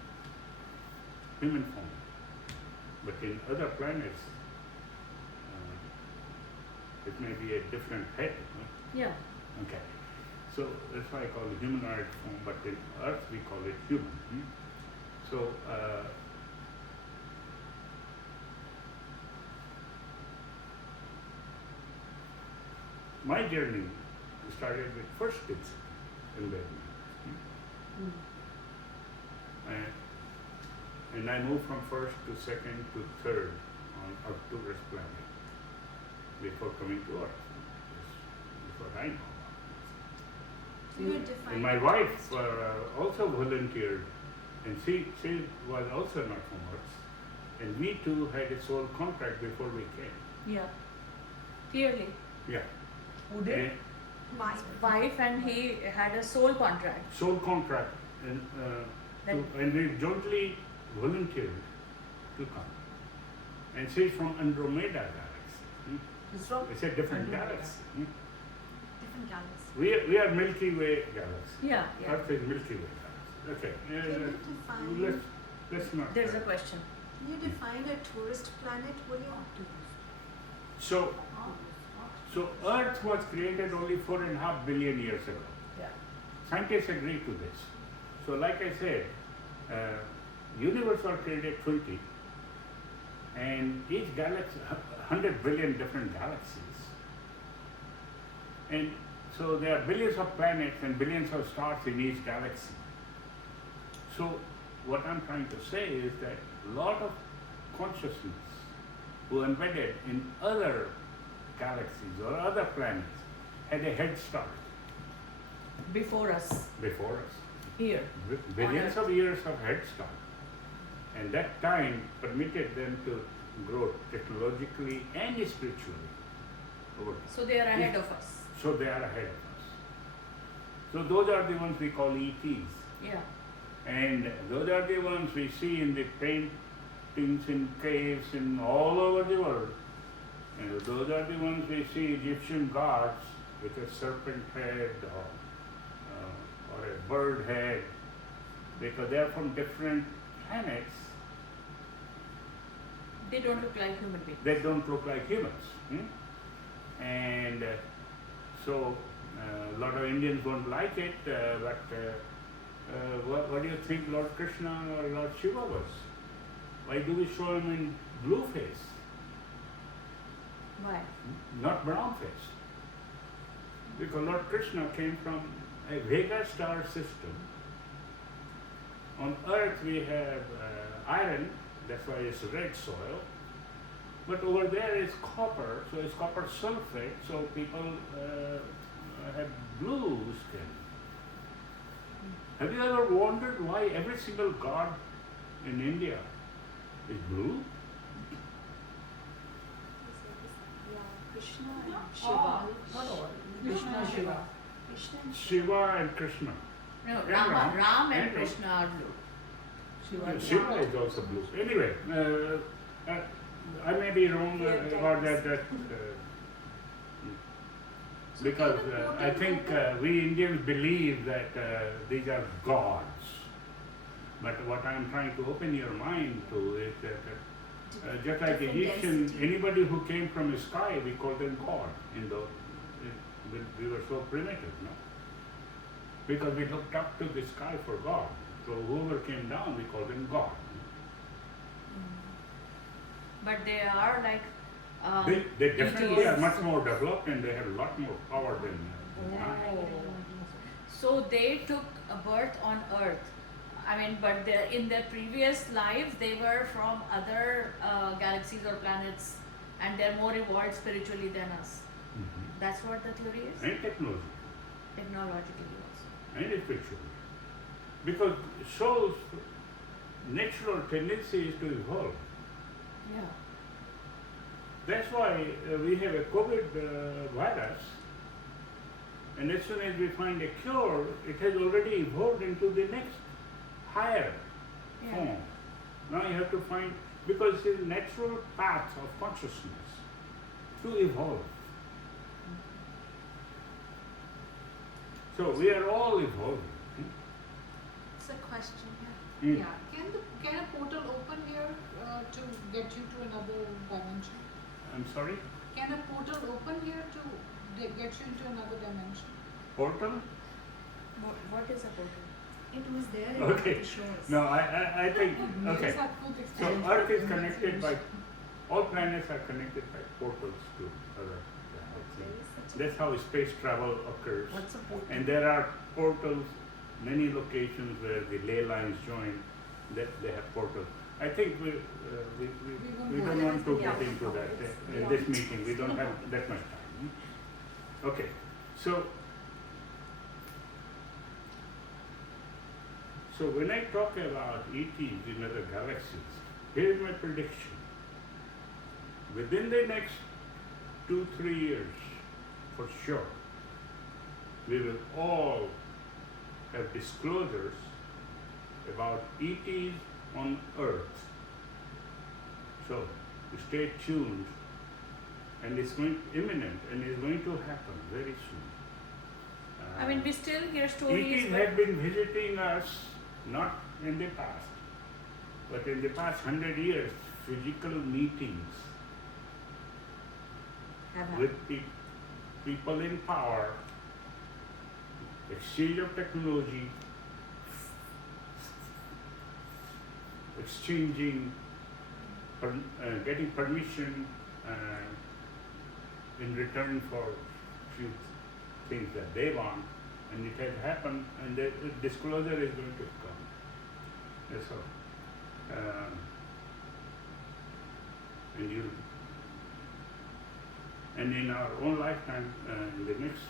human form. But in other planets, it may be a different head. No? Yeah. Okay. So that's why I call it humanoid form, but in Earth we call it human. So my journey started with first density embedment. And I moved from first to second to third on Arcturus planet before coming to Earth. That's what I know. You define And my wife also volunteered, and she was also not from Earth. And we two had a soul contract before we came. Yeah. Clearly. Yeah. Who did? And my Wife and he had a soul contract. soul contract, and and we jointly volunteered to come. And she's from Andromeda galaxy. It's from It's a different Andromeda. galaxy. different galaxy. We are Milky Way galaxy. Yeah. Yeah. Earth is Milky Way galaxy. Okay. Can you define? Let's not. There's a question. Can you define a tourist planet? Will you? So Earth was created only 4.5 billion years ago. Yeah. Scientists agree to this. So like I said, universe was created 20, and each galaxy, 100 billion different galaxies. And so there are billions of planets and billions of stars in each galaxy. So what I'm trying to say is that a lot of consciousness who embedded in other galaxies or other planets had a head start Before us. before us. Here. Billions of years of head start. And that time permitted them to grow technologically and spiritually. Over. So they are ahead of us. So they are ahead of us. So those are the ones we call ETs. Yeah. And those are the ones we see in the paintings in caves in all over the world. And those are the ones we see Egyptian gods with a serpent head or a bird head, because they are from different planets. They don't look like human beings. They don't look like humans. And so a lot of Indians won't like it, but what do you think Lord Krishna or Lord Shiva was? Why do we show him in blue face, Why? not brown face? Because Lord Krishna came from a Vega star system. On Earth we have iron, that's why it's red soil. But over there is copper, so it's copper sulfate, so people have blue skin. Have you ever wondered why every single god in India is blue? Yeah, Krishna and Oh, Shiva. Not all. Krishna, Shiva. Krishna and Shiva and Krishna. No, And Ram and and Krishna are blue. Shiva. Shiva is also blue. Anyway, I may be wrong about that. Because I think we Indians believe that these are gods. But what I'm trying to open your mind to is that just like Different Egyptian, density. anybody who came from the sky, we call them God. We were so primitive, no? Because we looked up to the sky for God. So whoever came down, we call them God. But they are like. They definitely are ETs. much more developed and they have a lot more power than I. So they took a birth on Earth. I mean, but in their previous lives, they were from other galaxies or planets, and they're more evolved spiritually than us. That's what the theory is? And technology, Technologically also. and spiritually. Because soul's natural tendency is to evolve. Yeah. That's why we have a COVID virus, and as soon as we find a cure, it has already evolved into the next higher Yeah. form. Now you have to find, because it's a natural path of consciousness to evolve. So we are all evolving. It's a question, yeah. Hmm? Yeah, can a portal open here to get you to another dimension? I'm sorry? Can a portal open here to get you into another dimension? Portal? What is a portal? It was there in Okay. the shores. No, I think, okay. Just have full So experience. Earth is connected by, all planets are connected by portals to other planets. That's how space travel occurs. What's a portal? And there are portals, many locations where the ley lines join, that they have portals. I think we won't don't go want to there. get into that in this meeting. We don't have that much time. Okay, so when I talk about ETs in other galaxies, here is my prediction. Within the next 2-3 years, for sure, we will all have disclosures about ETs on Earth. So stay tuned, and it's going imminent, and it's going to happen very soon. I mean, we still hear stories. ETs but- have been visiting us not in the past, but in the past 100 years, physical meetings Have with happened. people in power, exchange of technology, exchanging, getting permission in return for few things that they want, and it has happened, and the disclosure is going to come. That's all. And in our own lifetime, in the next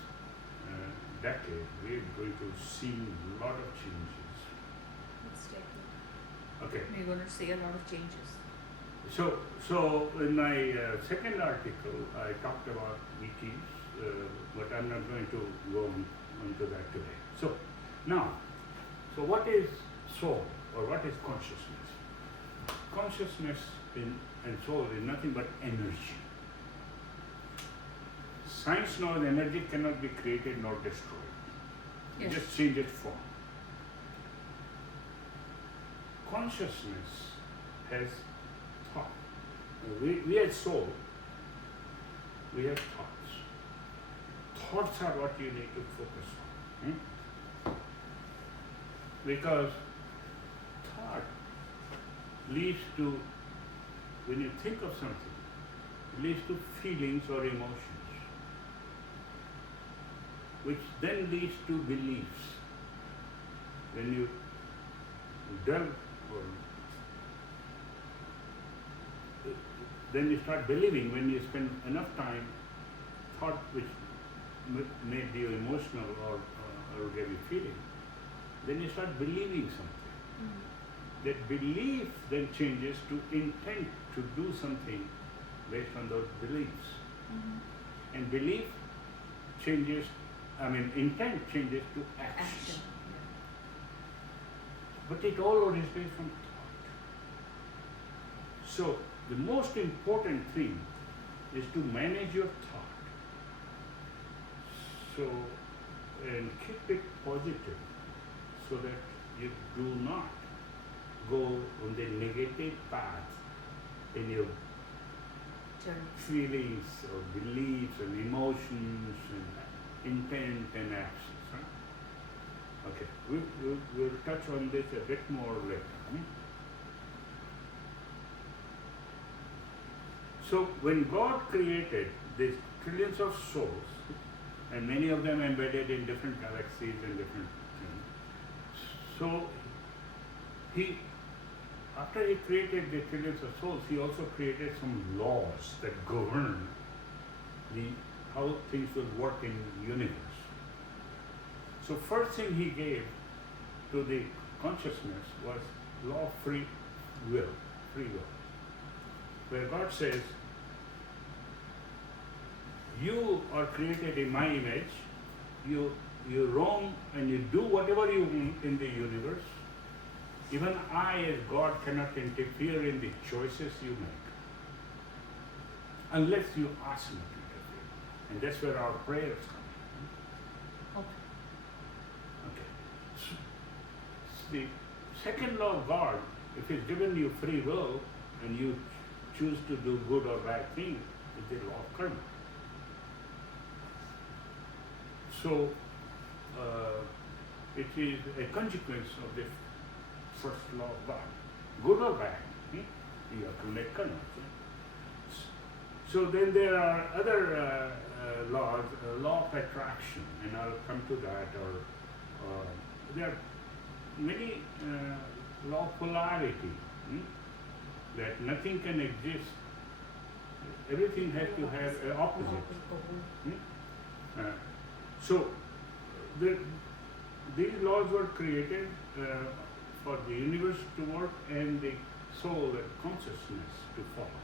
decade, we are going to see a lot of changes. Let's take it. Okay. We're going to see a lot of changes. So in my second article, I talked about ETs, but I'm not going to go into that today. So now, what is soul, or what is consciousness? Consciousness and soul is nothing but energy. Science knows energy cannot be created nor destroyed. It Yes. just changes form. Consciousness has thought. We as soul, we have thoughts. Thoughts are what you need to focus on. Because thought leads to, when you think of something, it leads to feelings or emotions, which then leads to beliefs. When you delve, or then you start believing. When you spend enough time, thought which made you emotional or gave you feeling, then you start believing something. That belief then changes to intent to do something based on those beliefs. And belief changes, intent changes to action. Action. But it all originates from thought. So the most important thing is to manage your thought. So, and keep it positive so that you do not go on the negative path in your Journey. feelings or beliefs and emotions and intent and actions. Right? Okay, we'll touch on this a bit more later. So when God created these trillions of souls, and many of them embedded in different galaxies and different things, so after he created the trillions of souls, he also created some laws that govern the how things will work in the universe. So first thing he gave to the consciousness was law of free will, where God says, you are created in my image, you roam and you do whatever you want in the universe. Even I as God cannot interfere in the choices you make, unless you ask me to interfere. And that's where our prayers come in. Okay. So the second law of God, if He's given you free will and you choose to do good or bad things, is the law of karma. So it is a consequence of the first law of God. Good or bad, you have to make karma. So then there are other laws, law of attraction, and I'll come to that. Or there are many law of polarity, that nothing can exist. Everything has to have an opposite. So these laws were created for the universe to work and the soul and consciousness to follow.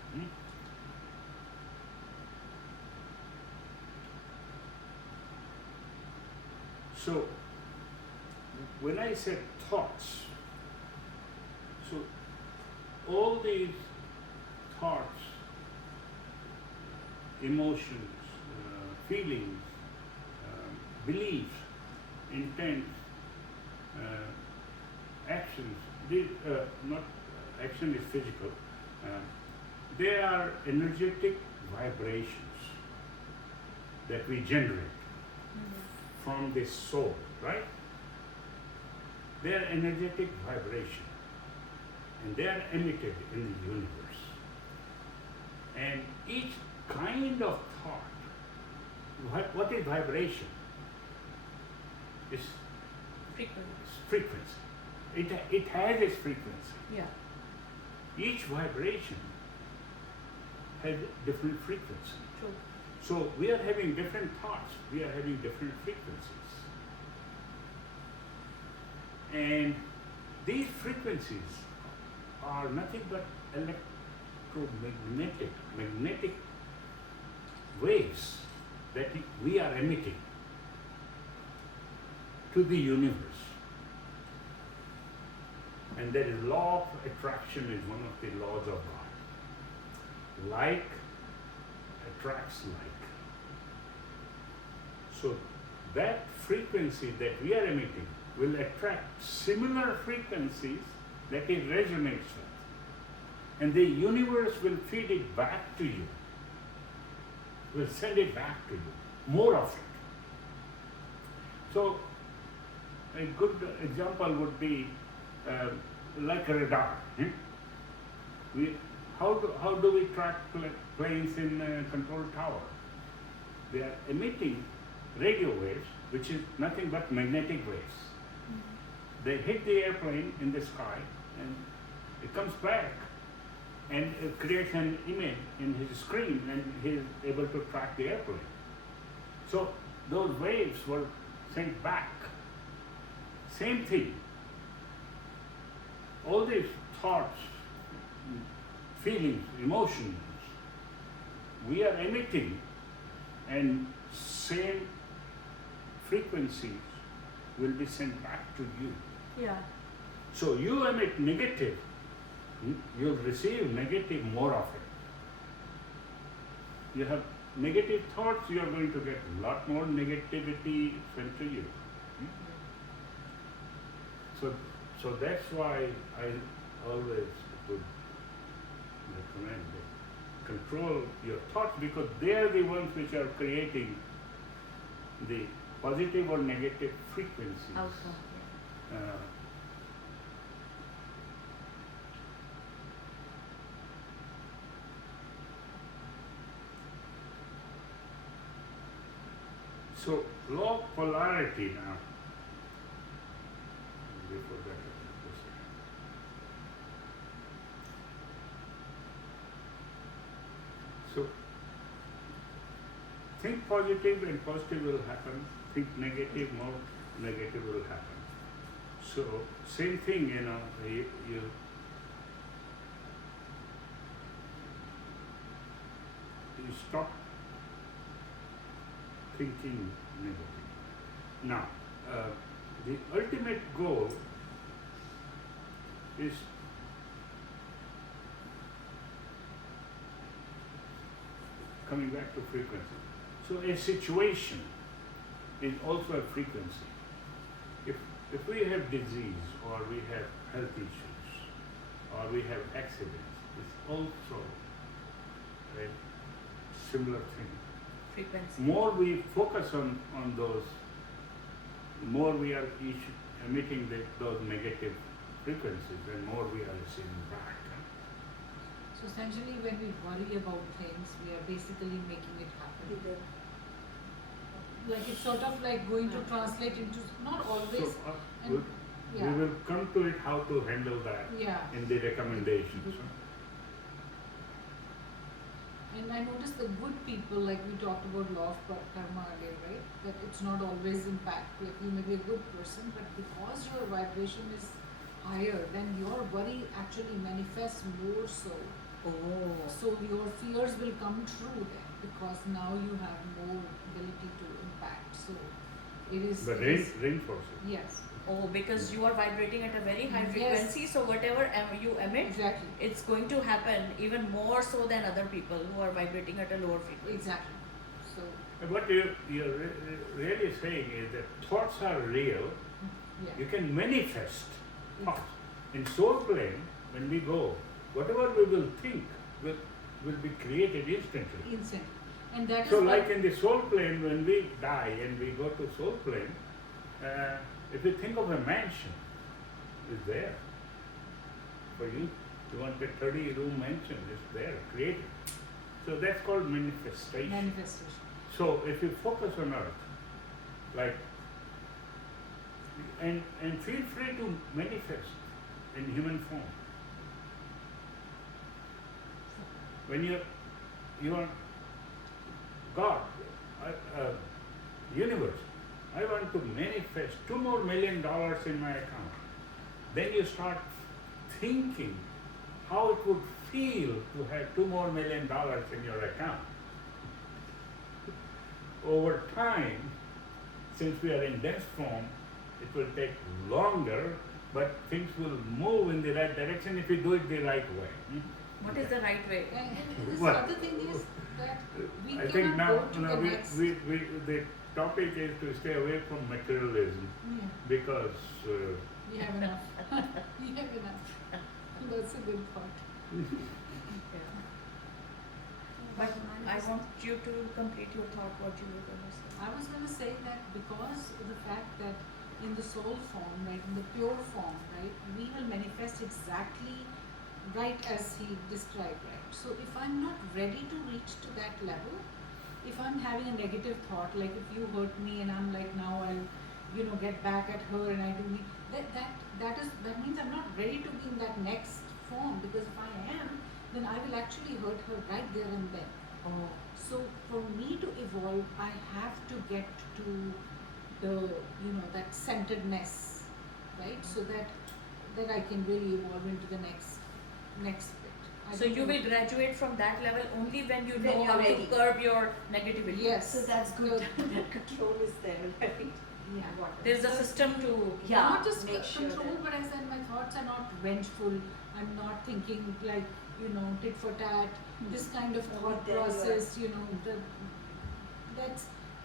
So when I said thoughts, so all these thoughts, emotions, feelings, beliefs, intents, actions, not action is physical, they are energetic vibrations that we generate from the soul, right? They are energetic vibration and they are emitted in the universe. And each kind of thought, what is vibration? It's frequency. It has its frequency. Yeah. Each vibration has different frequency. True. So we are having different thoughts, we are having different frequencies. And these frequencies are nothing but magnetic waves that we are emitting to the universe. And there is law of attraction is one of the laws of God. Like attracts like. So that frequency that we are emitting will attract similar frequencies that it resonates with. And the universe will feed it back to you, will send it back to you, more of it. So a good example would be like a radar. How do we track planes in a control tower? They are emitting radio waves, which is nothing but magnetic waves. They hit the airplane in the sky and it comes back and it creates an image in his screen and he is able to track the airplane. So those waves were sent back. Same thing. All these thoughts, feelings, emotions, we are emitting, and same frequencies will be sent back to you. Yeah. So you emit negative, you'll receive negative more of it. You have negative thoughts, you are going to get a lot more negativity sent to you. So that's why I always would recommend that control your thoughts, because they are the ones which are creating the positive or negative frequencies. Outcome. So law of polarity now. Before that, so think positive and positive will happen. Think negative, more negative will happen. So same thing, you stop thinking negative. Now, the ultimate goal is coming back to frequency. So a situation is also a frequency. If we have disease or we have health issues or we have accidents, it's also a similar thing. Frequency. More we focus on those, more we are emitting those negative frequencies and more we are receiving back. So essentially, when we worry about things, we are basically making it happen. Either. Like it's sort of like going to translate into, not always, So and- we yeah. will come to it how to handle that yeah. in the recommendations. And I noticed the good people, like we talked about law of karma earlier, right? That it's not always impact. Like you may be a good person, but because your vibration is higher, then your worry actually manifests more so. Oh. So your fears will come true then, because now you have more ability to impact. So it is. But it is- reinforce it. Yes, Oh, because you are vibrating at a very high Yes. frequency, so whatever you emit, exactly, it's going to happen even more so than other people who are vibrating at a lower frequency. exactly. So What you're really saying is that thoughts are real. yeah, You can manifest thoughts. In soul plane, when we go, whatever we will think will be created instantly. instant, and that is So what- like in the soul plane, when we die and we go to soul plane, if you think of a mansion, it's there for you. You want a 30-room mansion, it's there, created. So that's called manifestation. manifestation. So if you focus on earth, like, and feel free to manifest in human form. When you are God, universe, I want to manifest $2 more million in my account. Then you start thinking how it would feel to have $2 more million in your account. Over time, since we are in dense form, it will take longer, but things will move in the right direction if you do it the right way. What is the right way? And this Well, other thing is that we I cannot think now, go to the next. the topic is to stay away from materialism Yeah, because we have enough. We have enough. That's a good thought. Yeah. But I want you to complete your thought, what you were going to say. I was going to say that because of the fact that in the soul form, right, in the pure form, right, we will manifest exactly right as he described, right. So if I'm not ready to reach to that level, if I'm having a negative thought, like if you hurt me and I'm like now I'll, get back at her and I do me, that means I'm not ready to be in that next form, because if I am, then I will actually hurt her right there and then. Oh. So for me to evolve, I have to get to the, that centeredness, right? So that I can really evolve into the next bit. I So don't you know. will graduate from that level only when you When know you're how ready. to curb your negativity. Yes. So that's good. That control is there, right? Yeah. There's a system to Yeah, Not just make sure control, that- but I said my thoughts are not vengeful. I'm not thinking like, tit for tat, this kind of thought There you are. process,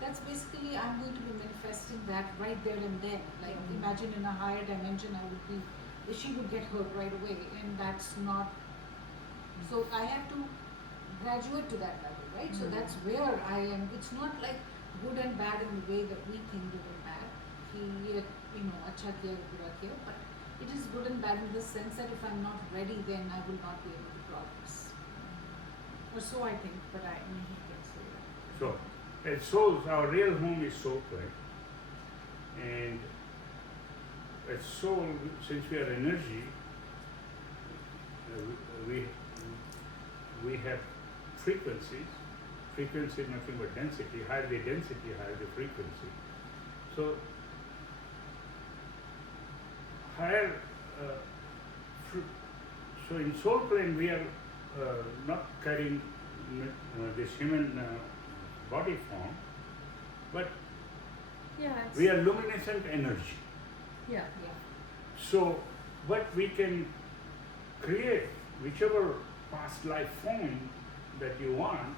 that's basically, I'm going to be manifesting that right there and then. Like imagine in a higher dimension she would get hurt right away, and that's not, so I have to graduate to that level, right? So that's where I am. It's not like good and bad in the way that we think good and bad. Acha kiya, bura kiya, but it is good and bad in the sense that if I'm not ready, then I will not be able to progress. Or so I think, but I can say that. so as souls, our real home is soul plane, and as soul, since we are energy, we have frequencies. frequency is nothing but density. Higher the density, higher the frequency. So higher, so in soul plane we are not carrying this human body form, but Yeah. It's, we are luminescent energy. yeah. Yeah. So what we can create, whichever past life form that you want,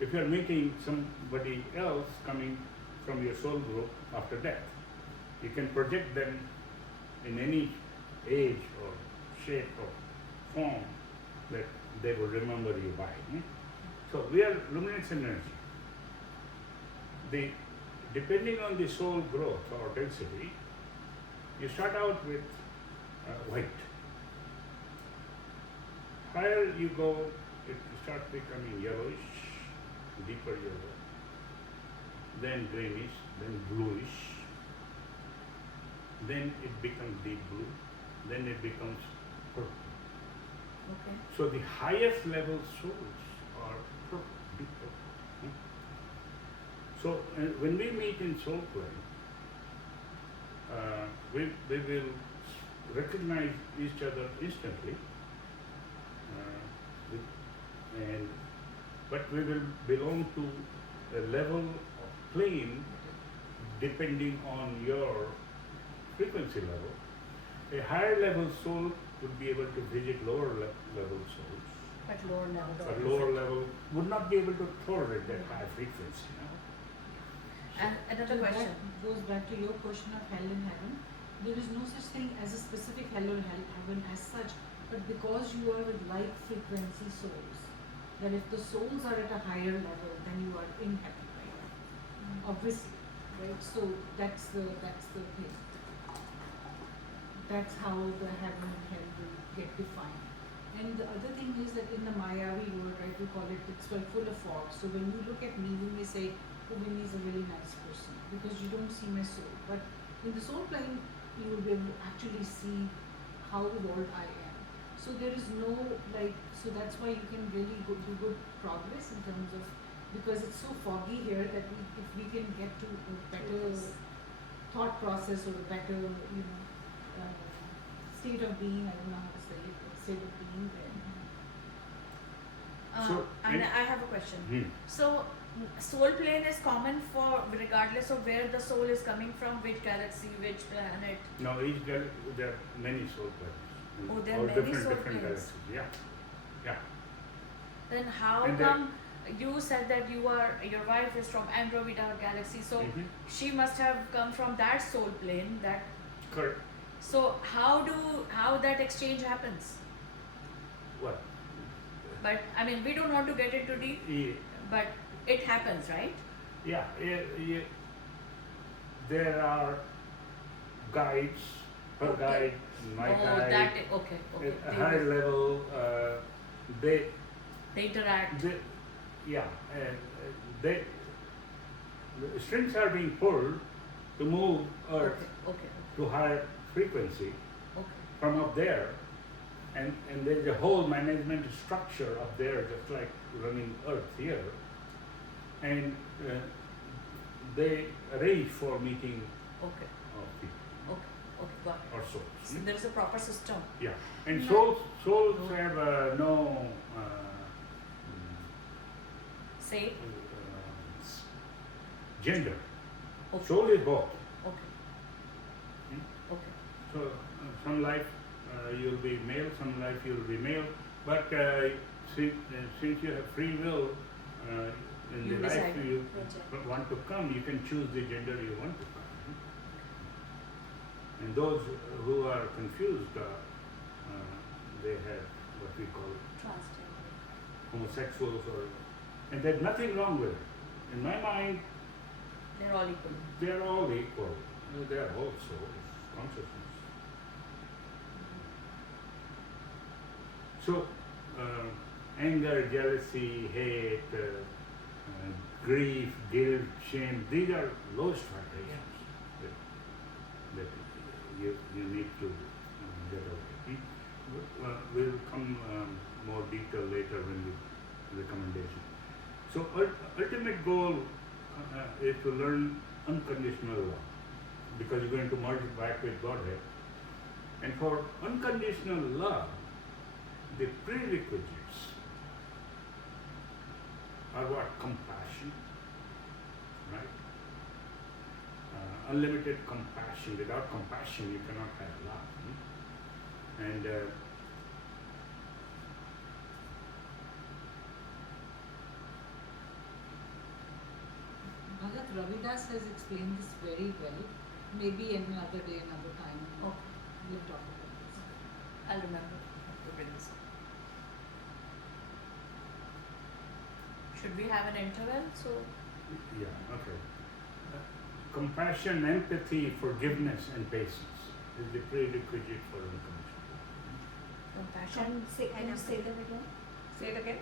if you are meeting somebody else coming from your soul group after death, you can project them in any age or shape or form that they will remember you by. So we are luminescent energy. Depending on the soul growth or density, you start out with white. Higher you go, it starts becoming yellowish, deeper yellow, then greenish, then bluish, then it becomes deep blue, then it becomes purple. Okay. So the highest level souls are purple, deep purple. So when we meet in soul plane, we will recognize each other instantly, but we will belong to a level of plane depending on your frequency level. A higher level soul would be able to visit lower level souls, But lower level. but lower level would not be able to tolerate that high frequency. And another So question. that goes back to your question of hell and heaven. There is no such thing as a specific hell or heaven as such, but because you are with like frequency souls, that if the souls are at a higher level, then you are in heaven, right? Obviously, right? So that's the thing. That's how the heaven and hell will get defined. And the other thing is that in the Mayavi world, right, we call it's full of fog. So when you look at me, you may say, oh, Vinny is a really nice person because you don't see my soul. But in the soul plane, you will be able to actually see how evolved I am. So there is no so that's why you can really do good progress in terms of, because it's so foggy here that if we can get to a better thought process or a better, state of being, I don't know how to say it, state of being, then So, And in- I have a question. Hmm. So, soul plane is common for regardless of where the soul is coming from, which galaxy, which planet. Now there are many soul planes. Oh, there are all many different soul different planes. galaxies. Yeah. Yeah. Then how And there- come you said that your wife is from Andromeda galaxy? So Mhm. she must have come from that soul plane. Correct. So how that exchange happens? What? But I mean, we don't want to get into deep, Yeah. but it happens, right? Yeah. There are guides, her Okay. guide, my oh, guide. okay. At a higher level, they, Interact. the strings are being pulled to move Earth Okay. to higher frequency Okay. from up there, and there's a whole management structure up there, just like running Earth here, and they arrange for meeting Okay. of people Okay. Got it. or souls. So there is a proper system. Yeah, and Yeah. souls have no Say. gender. Okay. Soul is both. Okay. Hmm? Okay. So some life you'll be male, some life you'll be male, but since you have free will in You the life decide. you Project. want to come, you can choose the gender you want to come. And those who are confused, they have what we call Transgender. homosexuals, and there's nothing wrong with it. In my mind, They're all equal. they are all equal. They are all souls, consciousness. So, anger, jealousy, hate, grief, guilt, shame, these are lowest vibrations that you need to get over. We'll come more detail later when we recommendation. So ultimate goal is to learn unconditional love, because you're going to merge back with Godhead. And for unconditional love, the prerequisites are what? Compassion, right? Unlimited compassion. Without compassion, you cannot have love. And Bhagat, Ravidas has explained this very well. Maybe another day, another time, Okay. we'll talk about this. I'll remember to bring this up. Should we have an interval? So, yeah, okay. Compassion, empathy, forgiveness, and patience is the prerequisite for unconditional. compassion. Can you say that again? Say it again.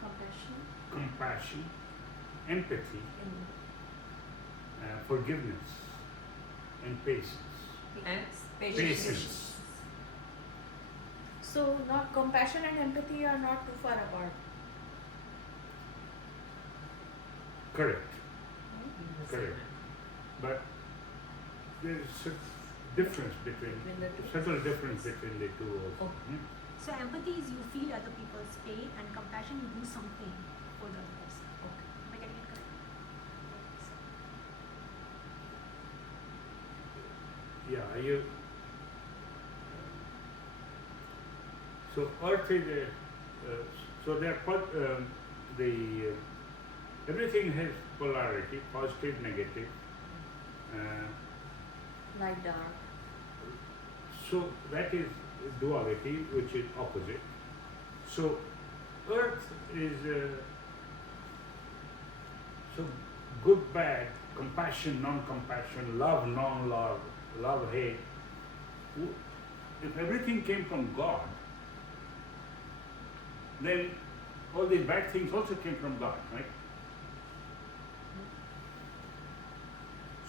Compassion. Compassion, empathy, In forgiveness, and patience. And Patience. So, not compassion and empathy are not too far apart. Correct, correct. But there is a difference between, Between the two. subtle difference between the two also. Okay. So empathy is you feel other people's pain, and compassion you do something for the other person. Okay. Am I getting it correct? Yeah, you. So Earth is a, so there are everything has polarity, positive, negative. Light, dark. So that is duality, which is opposite. So Earth is so good, bad, compassion, non-compassion, love, non-love, love, hate. If everything came from God, then all these bad things also came from God, right?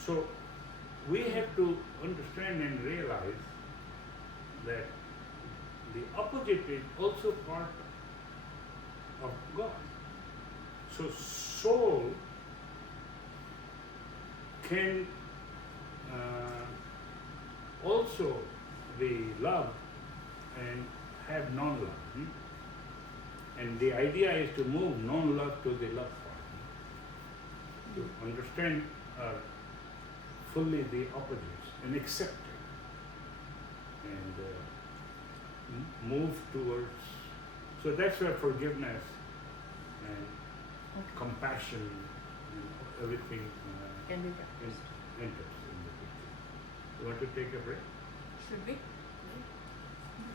So we have to understand and realize that the opposite is also part of God. So soul can also be loved and have non-love. And the idea is to move non-love to the love part. To understand fully the opposites and accept it. And move towards. So that's where forgiveness and compassion and everything Can be practiced. enters in the picture. You want to take a break? Should we?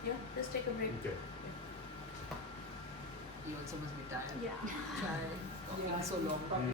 Yeah, let's take a break. Okay. you also must be tired. Yeah. Try talking so long.